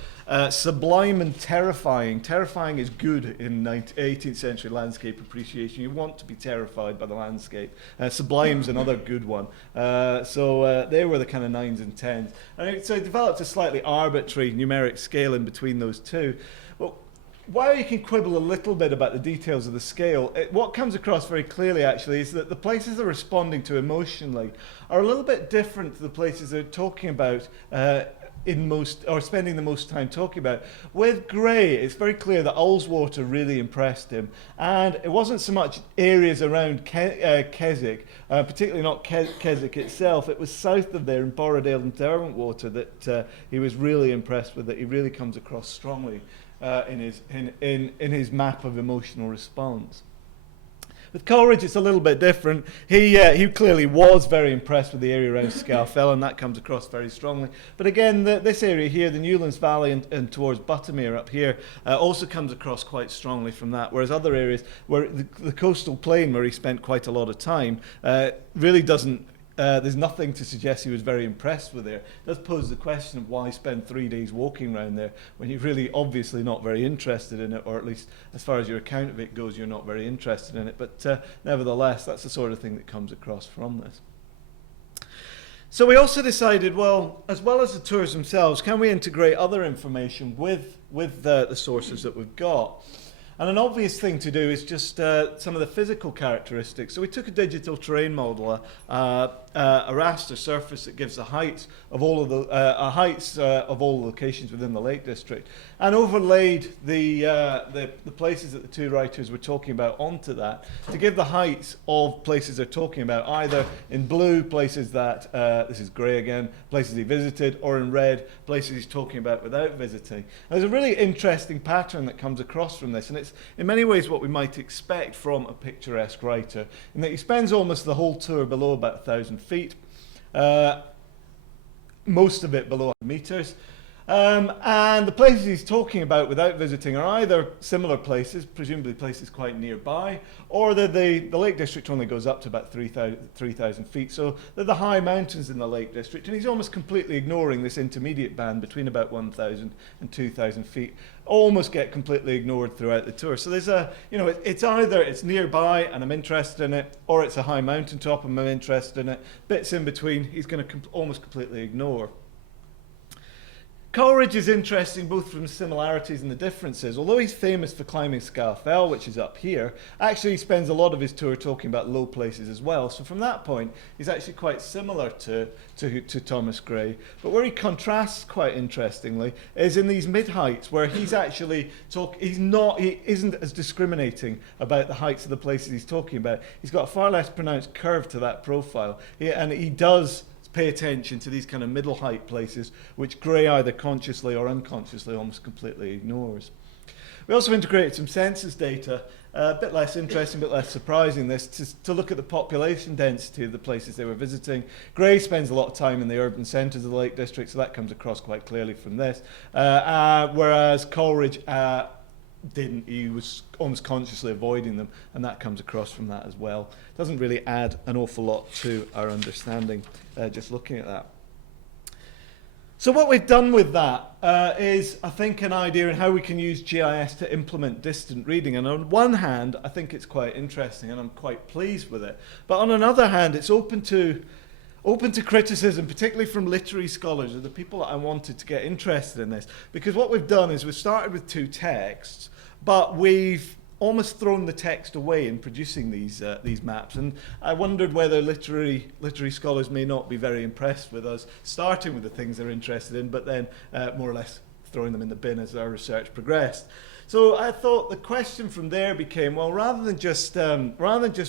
sublime and terrifying. Terrifying is good in 18th century landscape appreciation. You want to be terrified by the landscape. Sublime's another good one. So they were the kind of 9s and 10s. And so it developed a slightly arbitrary numeric scale in between those two. Well, while you can quibble a little bit about the details of the scale, what comes across very clearly actually is that the places they're responding to emotionally are a little bit different to the places they're talking about spending the most time talking about. With Gray, it's very clear that Ullswater really impressed him, and it wasn't so much areas around Keswick, particularly not Keswick itself. It was south of there in Borrowdale and Derwentwater that he was really impressed with, that he really comes across strongly in his map of emotional response. With Coleridge, it's a little bit different. He clearly was very impressed with the area around Scafell, and that comes across very strongly. But again, this area here, the Newlands Valley and towards Buttermere up here, also comes across quite strongly from that, whereas other areas, where the coastal plain, where he spent quite a lot of time, really doesn't. There's nothing to suggest he was very impressed with there. It does pose the question of why spend 3 days walking around there when you're really obviously not very interested in it, or at least as far as your account of it goes, you're not very interested in it. But nevertheless, that's the sort of thing that comes across from this. So we also decided, well as the tours themselves, can we integrate other information with the sources that we've got? And an obvious thing to do is just some of the physical characteristics. So we took a digital terrain model, a raster surface that gives the heights of all of the locations within the Lake District, and overlaid the places that the two writers were talking about onto that to give the heights of places they're talking about, either in blue, places that, this is Gray again, places he visited, or in red, places he's talking about without visiting. And there's a really interesting pattern that comes across from this, and it's in many ways what we might expect from a picturesque writer, in that he spends almost the whole tour below about 1,000 feet, most of it below 100 meters. And the places he's talking about without visiting are either similar places, presumably places quite nearby, or that the Lake District only goes up to about 3,000 feet. So they're the high mountains in the Lake District, and he's almost completely ignoring this intermediate band between about 1,000 and 2,000 feet. Almost get completely ignored throughout the tour. So there's it's either it's nearby and I'm interested in it, or it's a high mountaintop and I'm interested in it. Bits in between, he's going to almost completely ignore. Coleridge is interesting both from the similarities and the differences. Although he's famous for climbing Scafell, which is up here, actually he spends a lot of his tour talking about low places as well. So from that point, he's actually quite similar to Thomas Gray. But where he contrasts quite interestingly is in these mid-heights, where he's actually he isn't as discriminating about the heights of the places he's talking about. He's got a far less pronounced curve to that profile, and he does pay attention to these kind of middle height places, which Gray either consciously or unconsciously almost completely ignores. We also integrated some census data, a bit less interesting, a bit less surprising, this to look at the population density of the places they were visiting. Gray spends a lot of time in the urban centres of the Lake District, so that comes across quite clearly from this, whereas Coleridge didn't. He was almost consciously avoiding them, and that comes across from that as well. Doesn't really add an awful lot to our understanding, just looking at that. So what we've done with that is, I think, an idea in how we can use GIS to implement distant reading. And on one hand, I think it's quite interesting, and I'm quite pleased with it. But on another hand, it's open to criticism, particularly from literary scholars, or the people that I wanted to get interested in this. Because what we've done is we've started with 2 texts, but we've almost thrown the text away in producing these maps. And I wondered whether literary scholars may not be very impressed with us starting with the things they're interested in, but then more or less throwing them in the bin as our research progressed. So I thought the question from there became, well, rather than just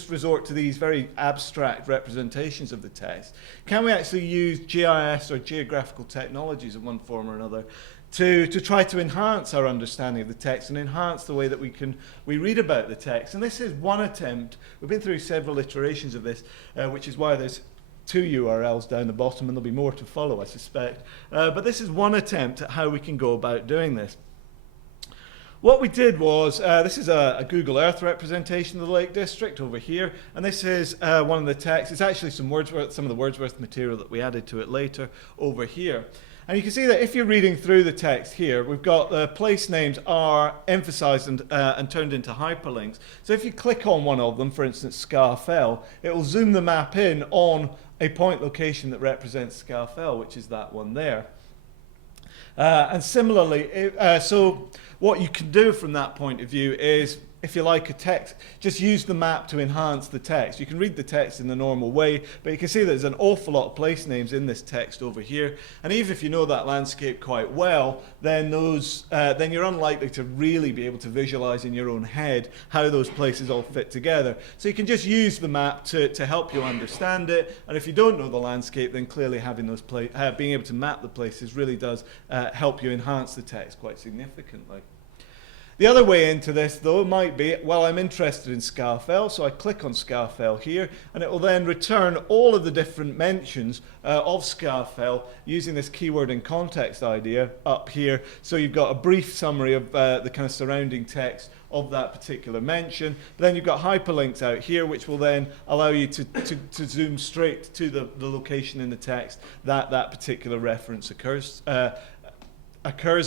resort to these very abstract representations of the text, can we actually use GIS or geographical technologies of one form or another to try to enhance our understanding of the text and enhance the way that we read about the text? And this is one attempt. We've been through several iterations of this, which is why there's 2 URLs down the bottom, and there'll be more to follow, I suspect. But this is one attempt at how we can go about doing this. What we did was, this is a Google Earth representation of the Lake District over here, and this is one of the texts. It's actually some of the Wordsworth material that we added to it later over here. And you can see that if you're reading through the text here, we've got the place names are emphasized and turned into hyperlinks. So if you click on one of them, for instance, Scafell, it will zoom the map in on a point location that represents Scafell, which is that one there. And similarly, so what you can do from that point of view is, if you like a text, just use the map to enhance the text. You can read the text in the normal way, but you can see there's an awful lot of place names in this text over here. And even if you know that landscape quite well, then then you're unlikely to really be able to visualize in your own head how those places all fit together. So you can just use the map to help you understand it. And if you don't know the landscape, then clearly having those being able to map the places really does help you enhance the text quite significantly. The other way into this, though, might be, well, I'm interested in Scafell, so I click on Scafell here, and it will then return all of the different mentions of Scafell using this keyword in context idea up here. So you've got a brief summary of the kind of surrounding text of that particular mention. But then you've got hyperlinks out here, which will then allow you to zoom straight to the location in the text that that particular reference occurs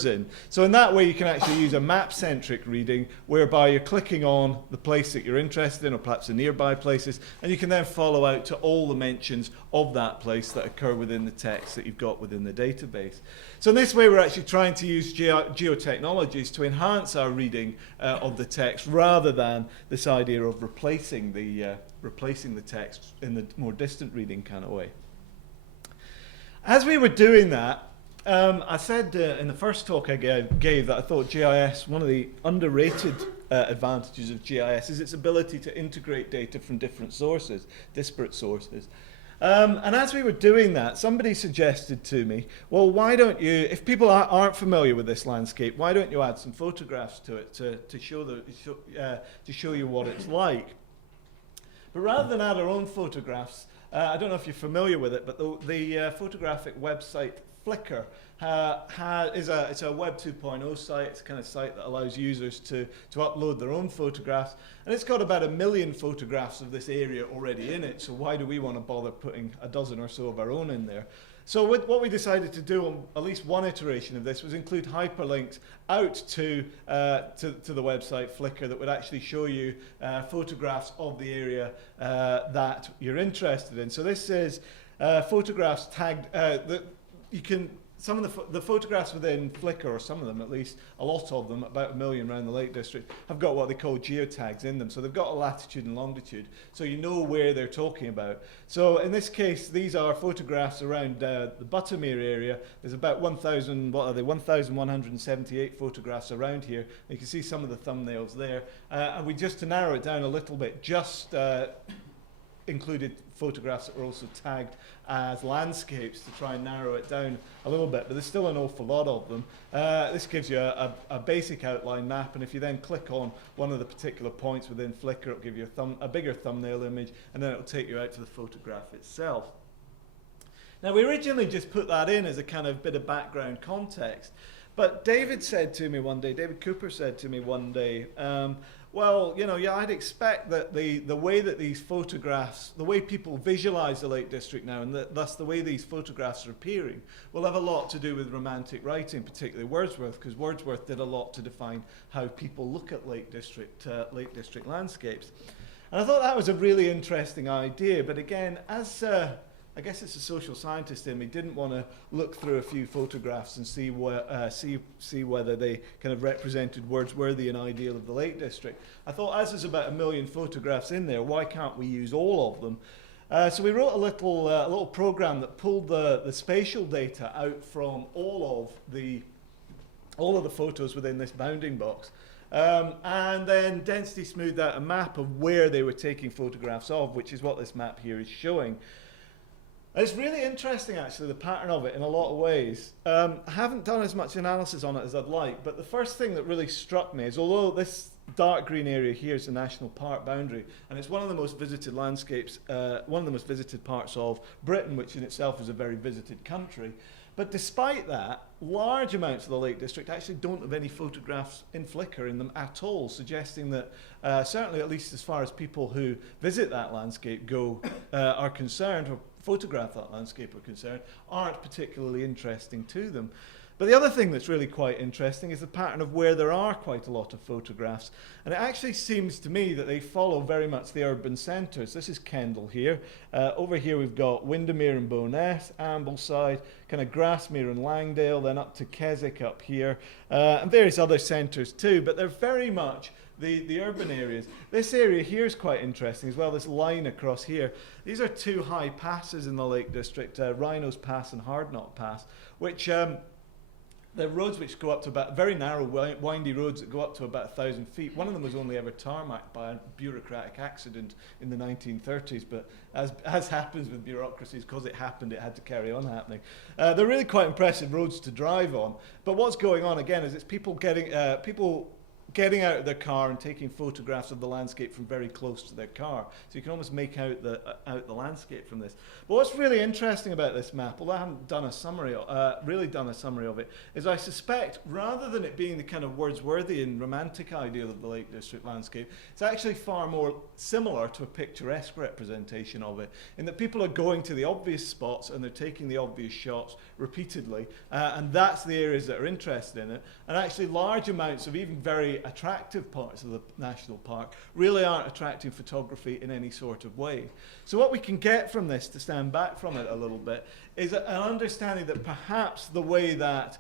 in. So in that way you can actually use a map-centric reading whereby you're clicking on the place that you're interested in, or perhaps the nearby places, and you can then follow out to all the mentions of that place that occur within the text that you've got within the database. So in this way we're actually trying to use geotechnologies to enhance our reading of the text, rather than this idea of replacing the text in the more distant reading kind of way. As we were doing that, I said in the first talk I gave that I thought GIS, one of the underrated advantages of GIS is its ability to integrate data from different sources, disparate sources. And as we were doing that, somebody suggested to me, well, why don't you, if people aren't familiar with this landscape, why don't you add some photographs to it to show you what it's like? But rather than add our own photographs, I don't know if you're familiar with it, but the photographic website Flickr it's a Web 2.0 site. It's a kind of site that allows users to upload their own photographs, and it's got about 1 million photographs of this area already in it, so why do we want to bother putting a dozen or so of our own in there? So what we decided to do on at least one iteration of this was include hyperlinks out to the website Flickr that would actually show you photographs of the area that you're interested in. So this is photographs tagged that you can. Some of the photographs within Flickr, or some of them at least, a lot of them, about 1 million around the Lake District, have got what they call geotags in them. So they've got a latitude and longitude, so you know where they're talking about. So in this case, these are photographs around the Buttermere area. There's about 1,178 photographs around here. You can see some of the thumbnails there. And we, just to narrow it down a little bit, just included photographs that were also tagged as landscapes to try and narrow it down a little bit, but there's still an awful lot of them. This gives you a basic outline map, and if you then click on one of the particular points within Flickr, it'll give you a bigger thumbnail image, and then it'll take you out to the photograph itself. Now, we originally just put that in as a kind of bit of background context, But David Cooper said to me one day, well, you know, yeah, I'd expect that the way that these photographs, the way people visualize the Lake District now, and thus the way these photographs are appearing, will have a lot to do with Romantic writing, particularly Wordsworth, because Wordsworth did a lot to define how people look at Lake District landscapes. And I thought that was a really interesting idea, but again, as I guess it's a social scientist in me, didn't want to look through a few photographs and see whether they kind of represented Wordsworthian ideal of the Lake District. I thought, as there's about 1 million photographs in there, why can't we use all of them? So we wrote a little program that pulled the spatial data out from all of the photos within this bounding box. And then density smoothed out a map of where they were taking photographs of, which is what this map here is showing. It's really interesting, actually, the pattern of it in a lot of ways. I haven't done as much analysis on it as I'd like, but the first thing that really struck me is, although this dark green area here is the national park boundary, and it's one of the most visited landscapes, one of the most visited parts of Britain, which in itself is a very visited country, but despite that, large amounts of the Lake District actually don't have any photographs in Flickr in them at all, suggesting that certainly, at least as far as people who visit that landscape are concerned, or photograph that landscape are concerned, aren't particularly interesting to them. But the other thing that's really quite interesting is the pattern of where there are quite a lot of photographs. And it actually seems to me that they follow very much the urban centres. This is Kendal here. Over here we've got Windermere and Bowness, Ambleside, kind of Grasmere and Langdale, then up to Keswick up here, and various other centres too. But they're very much the urban areas. This area here is quite interesting as well, this line across here. These are two high passes in the Lake District, Rhinos Pass and Hardknot Pass, which they're roads which go up to about, very narrow, windy roads that go up to about 1,000 feet. One of them was only ever tarmacked by a bureaucratic accident in the 1930s, but as happens with bureaucracies, because it happened, it had to carry on happening. They're really quite impressive roads to drive on, but what's going on again is it's people getting out of their car and taking photographs of the landscape from very close to their car. So you can almost make out the landscape from this. But what's really interesting about this map, although I haven't done a summary, really done a summary of it, is I suspect rather than it being the kind of Wordsworthian romantic ideal of the Lake District landscape, it's actually far more similar to a picturesque representation of it, in that people are going to the obvious spots and they're taking the obvious shots repeatedly, and that's the areas that are interested in it. And actually large amounts of even very attractive parts of the national park really aren't attracting photography in any sort of way. So what we can get from this, to stand back from it a little bit, is an understanding that perhaps the way that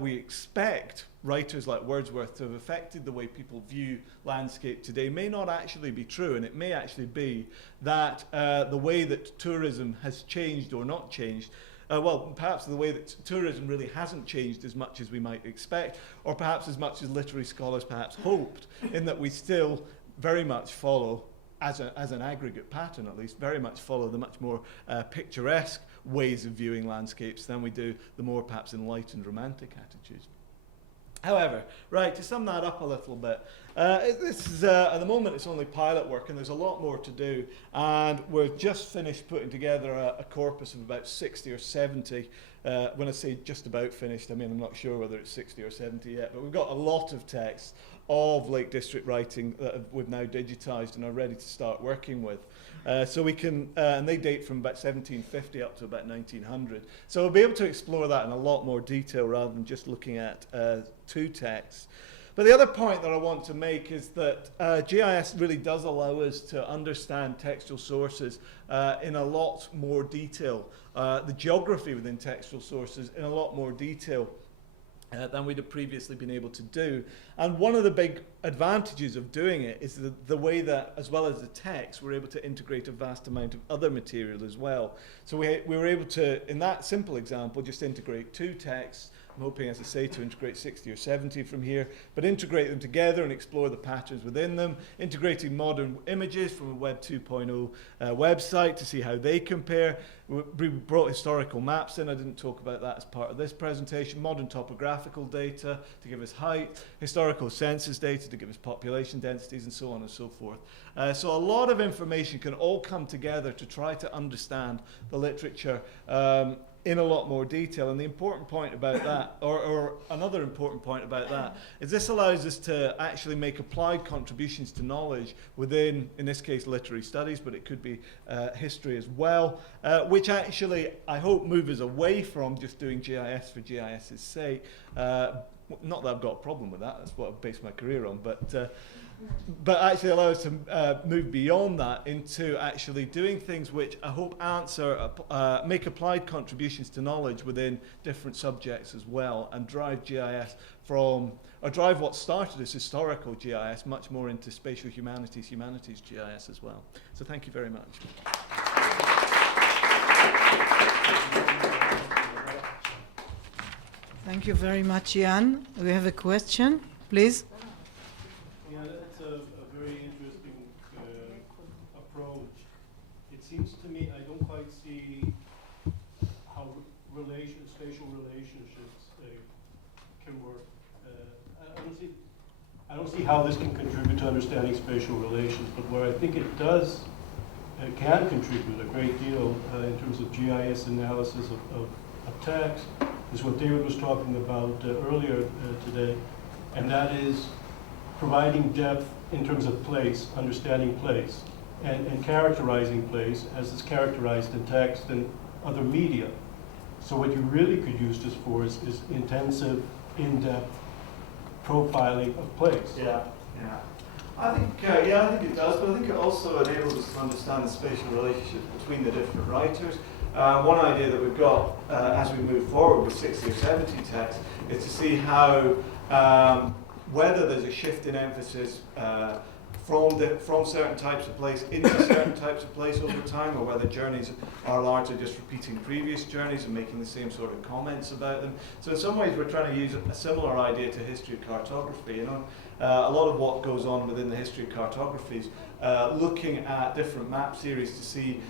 we expect writers like Wordsworth to have affected the way people view landscape today may not actually be true, and it may actually be that the way that tourism has changed or not changed, well, perhaps the way that tourism really hasn't changed as much as we might expect, or perhaps as much as literary scholars perhaps hoped, in that we still very much follow, as an aggregate pattern at least, very much follow the much more picturesque ways of viewing landscapes than we do the more perhaps enlightened romantic attitudes. However, right, to sum that up a little bit, this is, at the moment it's only pilot work and there's a lot more to do, and we've just finished putting together a corpus of about 60 or 70. When I say just about finished, I mean I'm not sure whether it's 60 or 70 yet, but we've got a lot of texts of Lake District writing that we've now digitised and are ready to start working with. So we can, and they date from about 1750 up to about 1900. So we'll be able to explore that in a lot more detail rather than just looking at two texts. But the other point that I want to make is that GIS really does allow us to understand textual sources in a lot more detail, the geography within textual sources in a lot more detail than we'd have previously been able to do. And one of the big advantages of doing it is the way that, as well as the text, we're able to integrate a vast amount of other material as well. So we were able to, in that simple example, just integrate two texts. I'm hoping, as I say, to integrate 60 or 70 from here, but integrate them together and explore the patterns within them, integrating modern images from a Web 2.0 website to see how they compare. We brought historical maps in. I didn't talk about that as part of this presentation. Modern topographical data to give us height, historical census data to give us population densities, and so on and so forth. So a lot of information can all come together to try to understand the literature in a lot more detail. And the important point about that, or another important point about that, is this allows us to actually make applied contributions to knowledge within, in this case, literary studies, but it could be history as well, which actually, I hope, move us away from just doing GIS for GIS's sake. Not that I've got a problem with that, that's what I've based my career on, but actually allow us to move beyond that into actually doing things which I hope make applied contributions to knowledge within different subjects as well, and drive GIS drive what started as historical GIS much more into spatial humanities GIS as well. So thank you very much. Thank you very much, Jan. We have a question, please. Yeah, that's a very interesting approach. It seems to me I don't quite see how spatial relationships can work. I don't see how this can contribute to understanding spatial relations, but where I think it does, can contribute a great deal in terms of GIS analysis of text, is what David was talking about earlier today, and that is providing depth in terms of place, understanding place, and characterizing place as it's characterized in text and other media. So what you really could use this for is intensive, in-depth profiling of place. Yeah. I think it does, but I think it also enables us to understand the spatial relationships between the different writers. One idea that we've got as we move forward with 60 or 70 texts is to see how whether there's a shift in emphasis from certain types of place into certain types of place over time, or whether journeys are largely just repeating previous journeys and making the same sort of comments about them. So in some ways we're trying to use a similar idea to history of cartography. A lot of what goes on within the history of cartographies, looking at different map series to see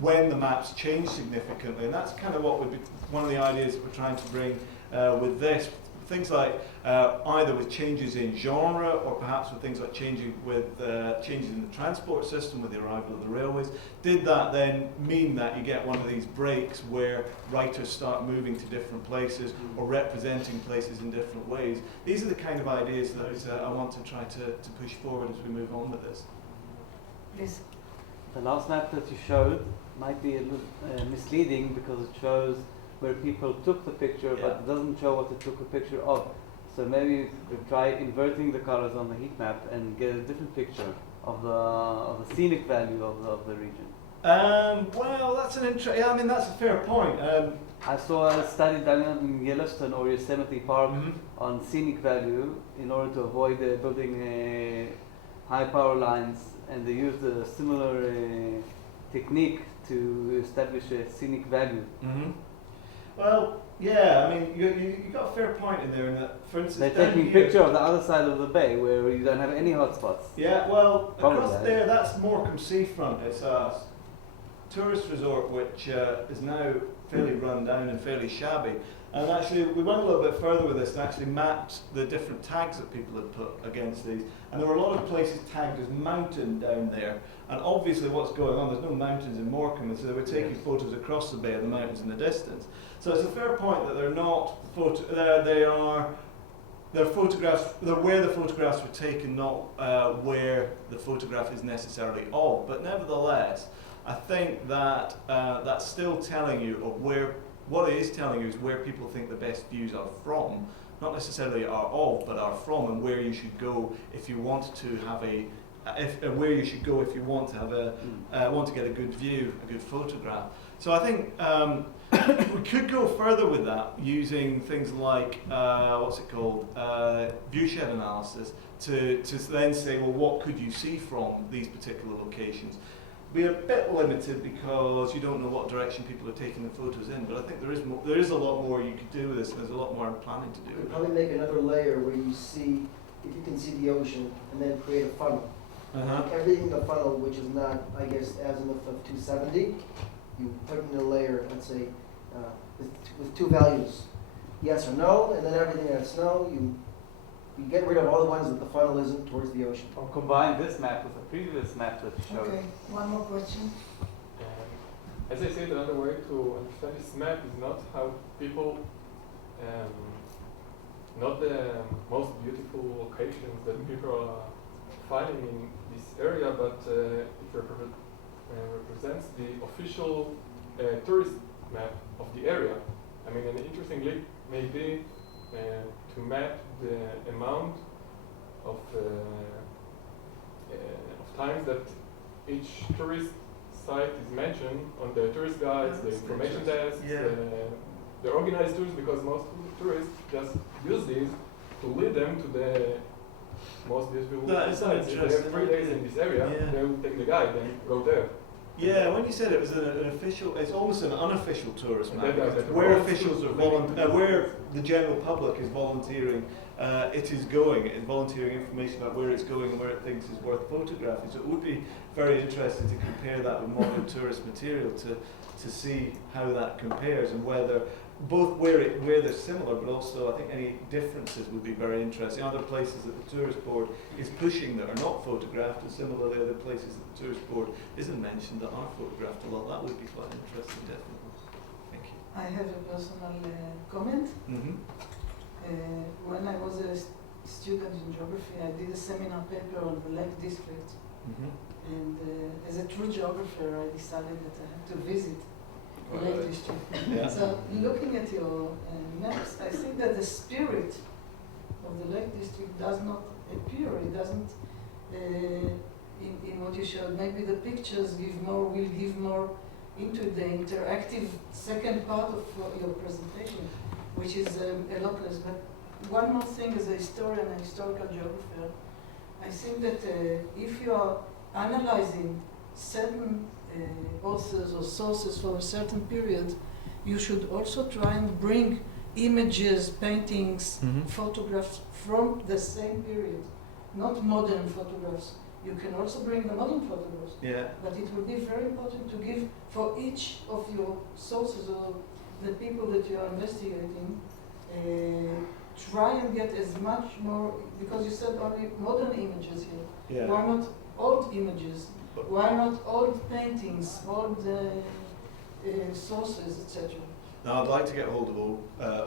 when the maps change significantly, and that's kind of what would be one of the ideas that we're trying to bring with this. Things like either with changes in genre, or perhaps with things like changes in the transport system with the arrival of the railways. Did that then mean that you get one of these breaks where writers start moving to different places or representing places in different ways? These are the kind of ideas that I want to try to push forward as we move on with this. Please. The last map that you showed might be a little misleading because it shows where people took the picture, but it doesn't show what they took a picture of. So maybe you could try inverting the colors on the heat map and get a different picture of the scenic value of the region. Well, that's that's a fair point. I saw a study done in Yellowstone or Yosemite Park on scenic value in order to avoid building high power lines, and they used a similar technique to establish a scenic value. Well, yeah, you got a fair point in there in that, for instance, they're taking a picture of the other side of the bay where you don't have any hotspots. Yeah, well, Probably across there, that's Morecambe Seafront. It's a tourist resort which is now fairly run down and fairly shabby. And actually, we went a little bit further with this and actually mapped the different tags that people had put against these. And there were a lot of places tagged as mountain down there. And obviously what's going on, there's no mountains in Morecambe, and so they were taking photos across the bay of the mountains in the distance. So it's a fair point that they're not, they're photographs, they're where the photographs were taken, not where the photograph is necessarily of. But nevertheless, I think that that's still telling you of where, what it is telling you is where people think the best views are from, not necessarily are of, but are from, and where you should go if you want to have where you should go if you want to have want to get a good view, a good photograph. So I think we could go further with that using things like viewshed analysis to then say, well, what could you see from these particular locations? We're a bit limited because you don't know what direction people are taking the photos in, but I think there is a lot more you could do with this, and there's a lot more I'm planning to do. You could probably make another layer where you see, if you can see the ocean, and then create a funnel. Everything in the funnel which is not, I guess, azimuth of 270, you put in a layer, let's say, with two values, yes or no, and then everything that's no, you get rid of all the ones that the funnel isn't towards the ocean. Or combine this map with the previous map that you showed. Okay, one more question. as I said, another way to understand this map is not how people, not the most beautiful locations that people are finding in this area, but it represents the official tourist map of the area. I mean, and interestingly, maybe to map the amount of times that each tourist site is mentioned on the tourist guides, the information desks, the organized tours, because most tourists just use these to lead them to the most beautiful sites. If they have 3 days in this area, they will take the guide and go there. Yeah, when you said it was an official, it's almost an unofficial tourist map. That Where officials are where the general public is volunteering, it is going, it's volunteering information about where it's going and where it thinks is worth photographing. So it would be very interesting to compare that with modern tourist material to see how that compares and whether both where they're similar, but also I think any differences would be very interesting. Other places that the tourist board is pushing that are not photographed, and similarly other places that the tourist board isn't mentioned that are photographed a lot. That would be quite interesting, definitely. Thank you. I have a personal comment. When I was a student in geography, I did a seminar paper on the Lake District. And as a true geographer, I decided that I had to visit the Lake District. So looking at your maps, I think that the spirit of the Lake District does not appear. It doesn't, in what you showed. Maybe the pictures will give more into the interactive second part of your presentation, which is a lot less. But one more thing, as a historian and historical geographer, I think that if you are analyzing certain authors or sources for a certain period, you should also try and bring images, paintings, photographs from the same period, not modern photographs. You can also bring the modern photographs, but it will be very important to give for each of your sources or the people that you are investigating, try and get as much more, because you said only modern images here. Why not old images? Why not old paintings, old sources, etc.? Now, I'd like to get hold of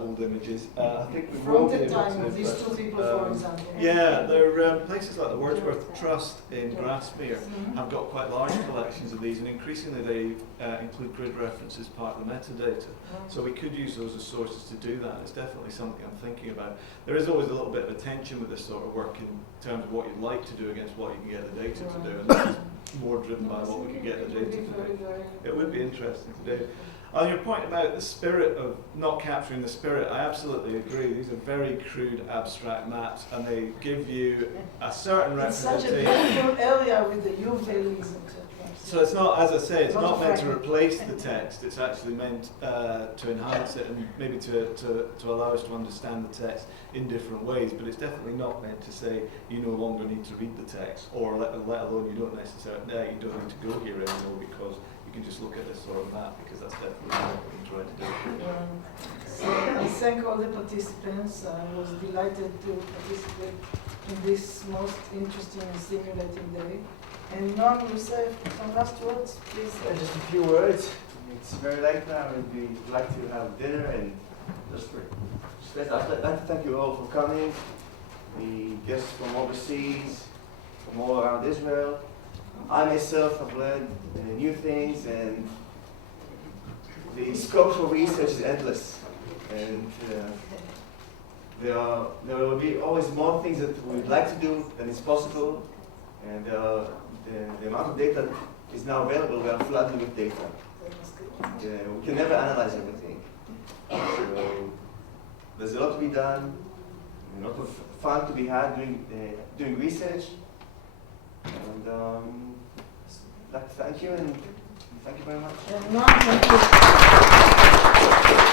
old images. I think we From the time of these two people, for example. Yeah, there are places like the Wordsworth Trust in Grasmere have got quite large collections of these, and increasingly they include grid reference as part of the metadata. So we could use those as sources to do that. It's definitely something I'm thinking about. There is always a little bit of a tension with this sort of work in terms of what you'd like to do against what you can get the data to do, and this is more driven by what we can get the data to do. It would be interesting to do. On your point about the spirit of not capturing the spirit, I absolutely agree. These are very crude, abstract maps, and they give you a certain representation. It's such a beautiful area with the U values, etc. So it's not, as I say, it's not meant to replace the text. It's actually meant to enhance it and maybe to allow us to understand the text in different ways. But it's definitely not meant to say you no longer need to read the text, or let alone you don't necessarily you don't need to go here anymore because you can just look at this sort of map, because that's definitely what we're trying to do. So I thank all the participants. I was delighted to participate in this most interesting and stimulating day. And Noam, you say some last words, please. Just a few words. It's very late now, and we'd like to have dinner. And I'd like to thank you all for coming. The guests from overseas, from all around Israel. I myself have learned new things, and the scope for research is endless. And there will be always more things that we'd like to do than is possible. And the amount of data is now available. We are flooded with data. We can never analyze everything. So there's a lot to be done, a lot of fun to be had doing research. And I'd like to thank you, and thank you very much. Thank you.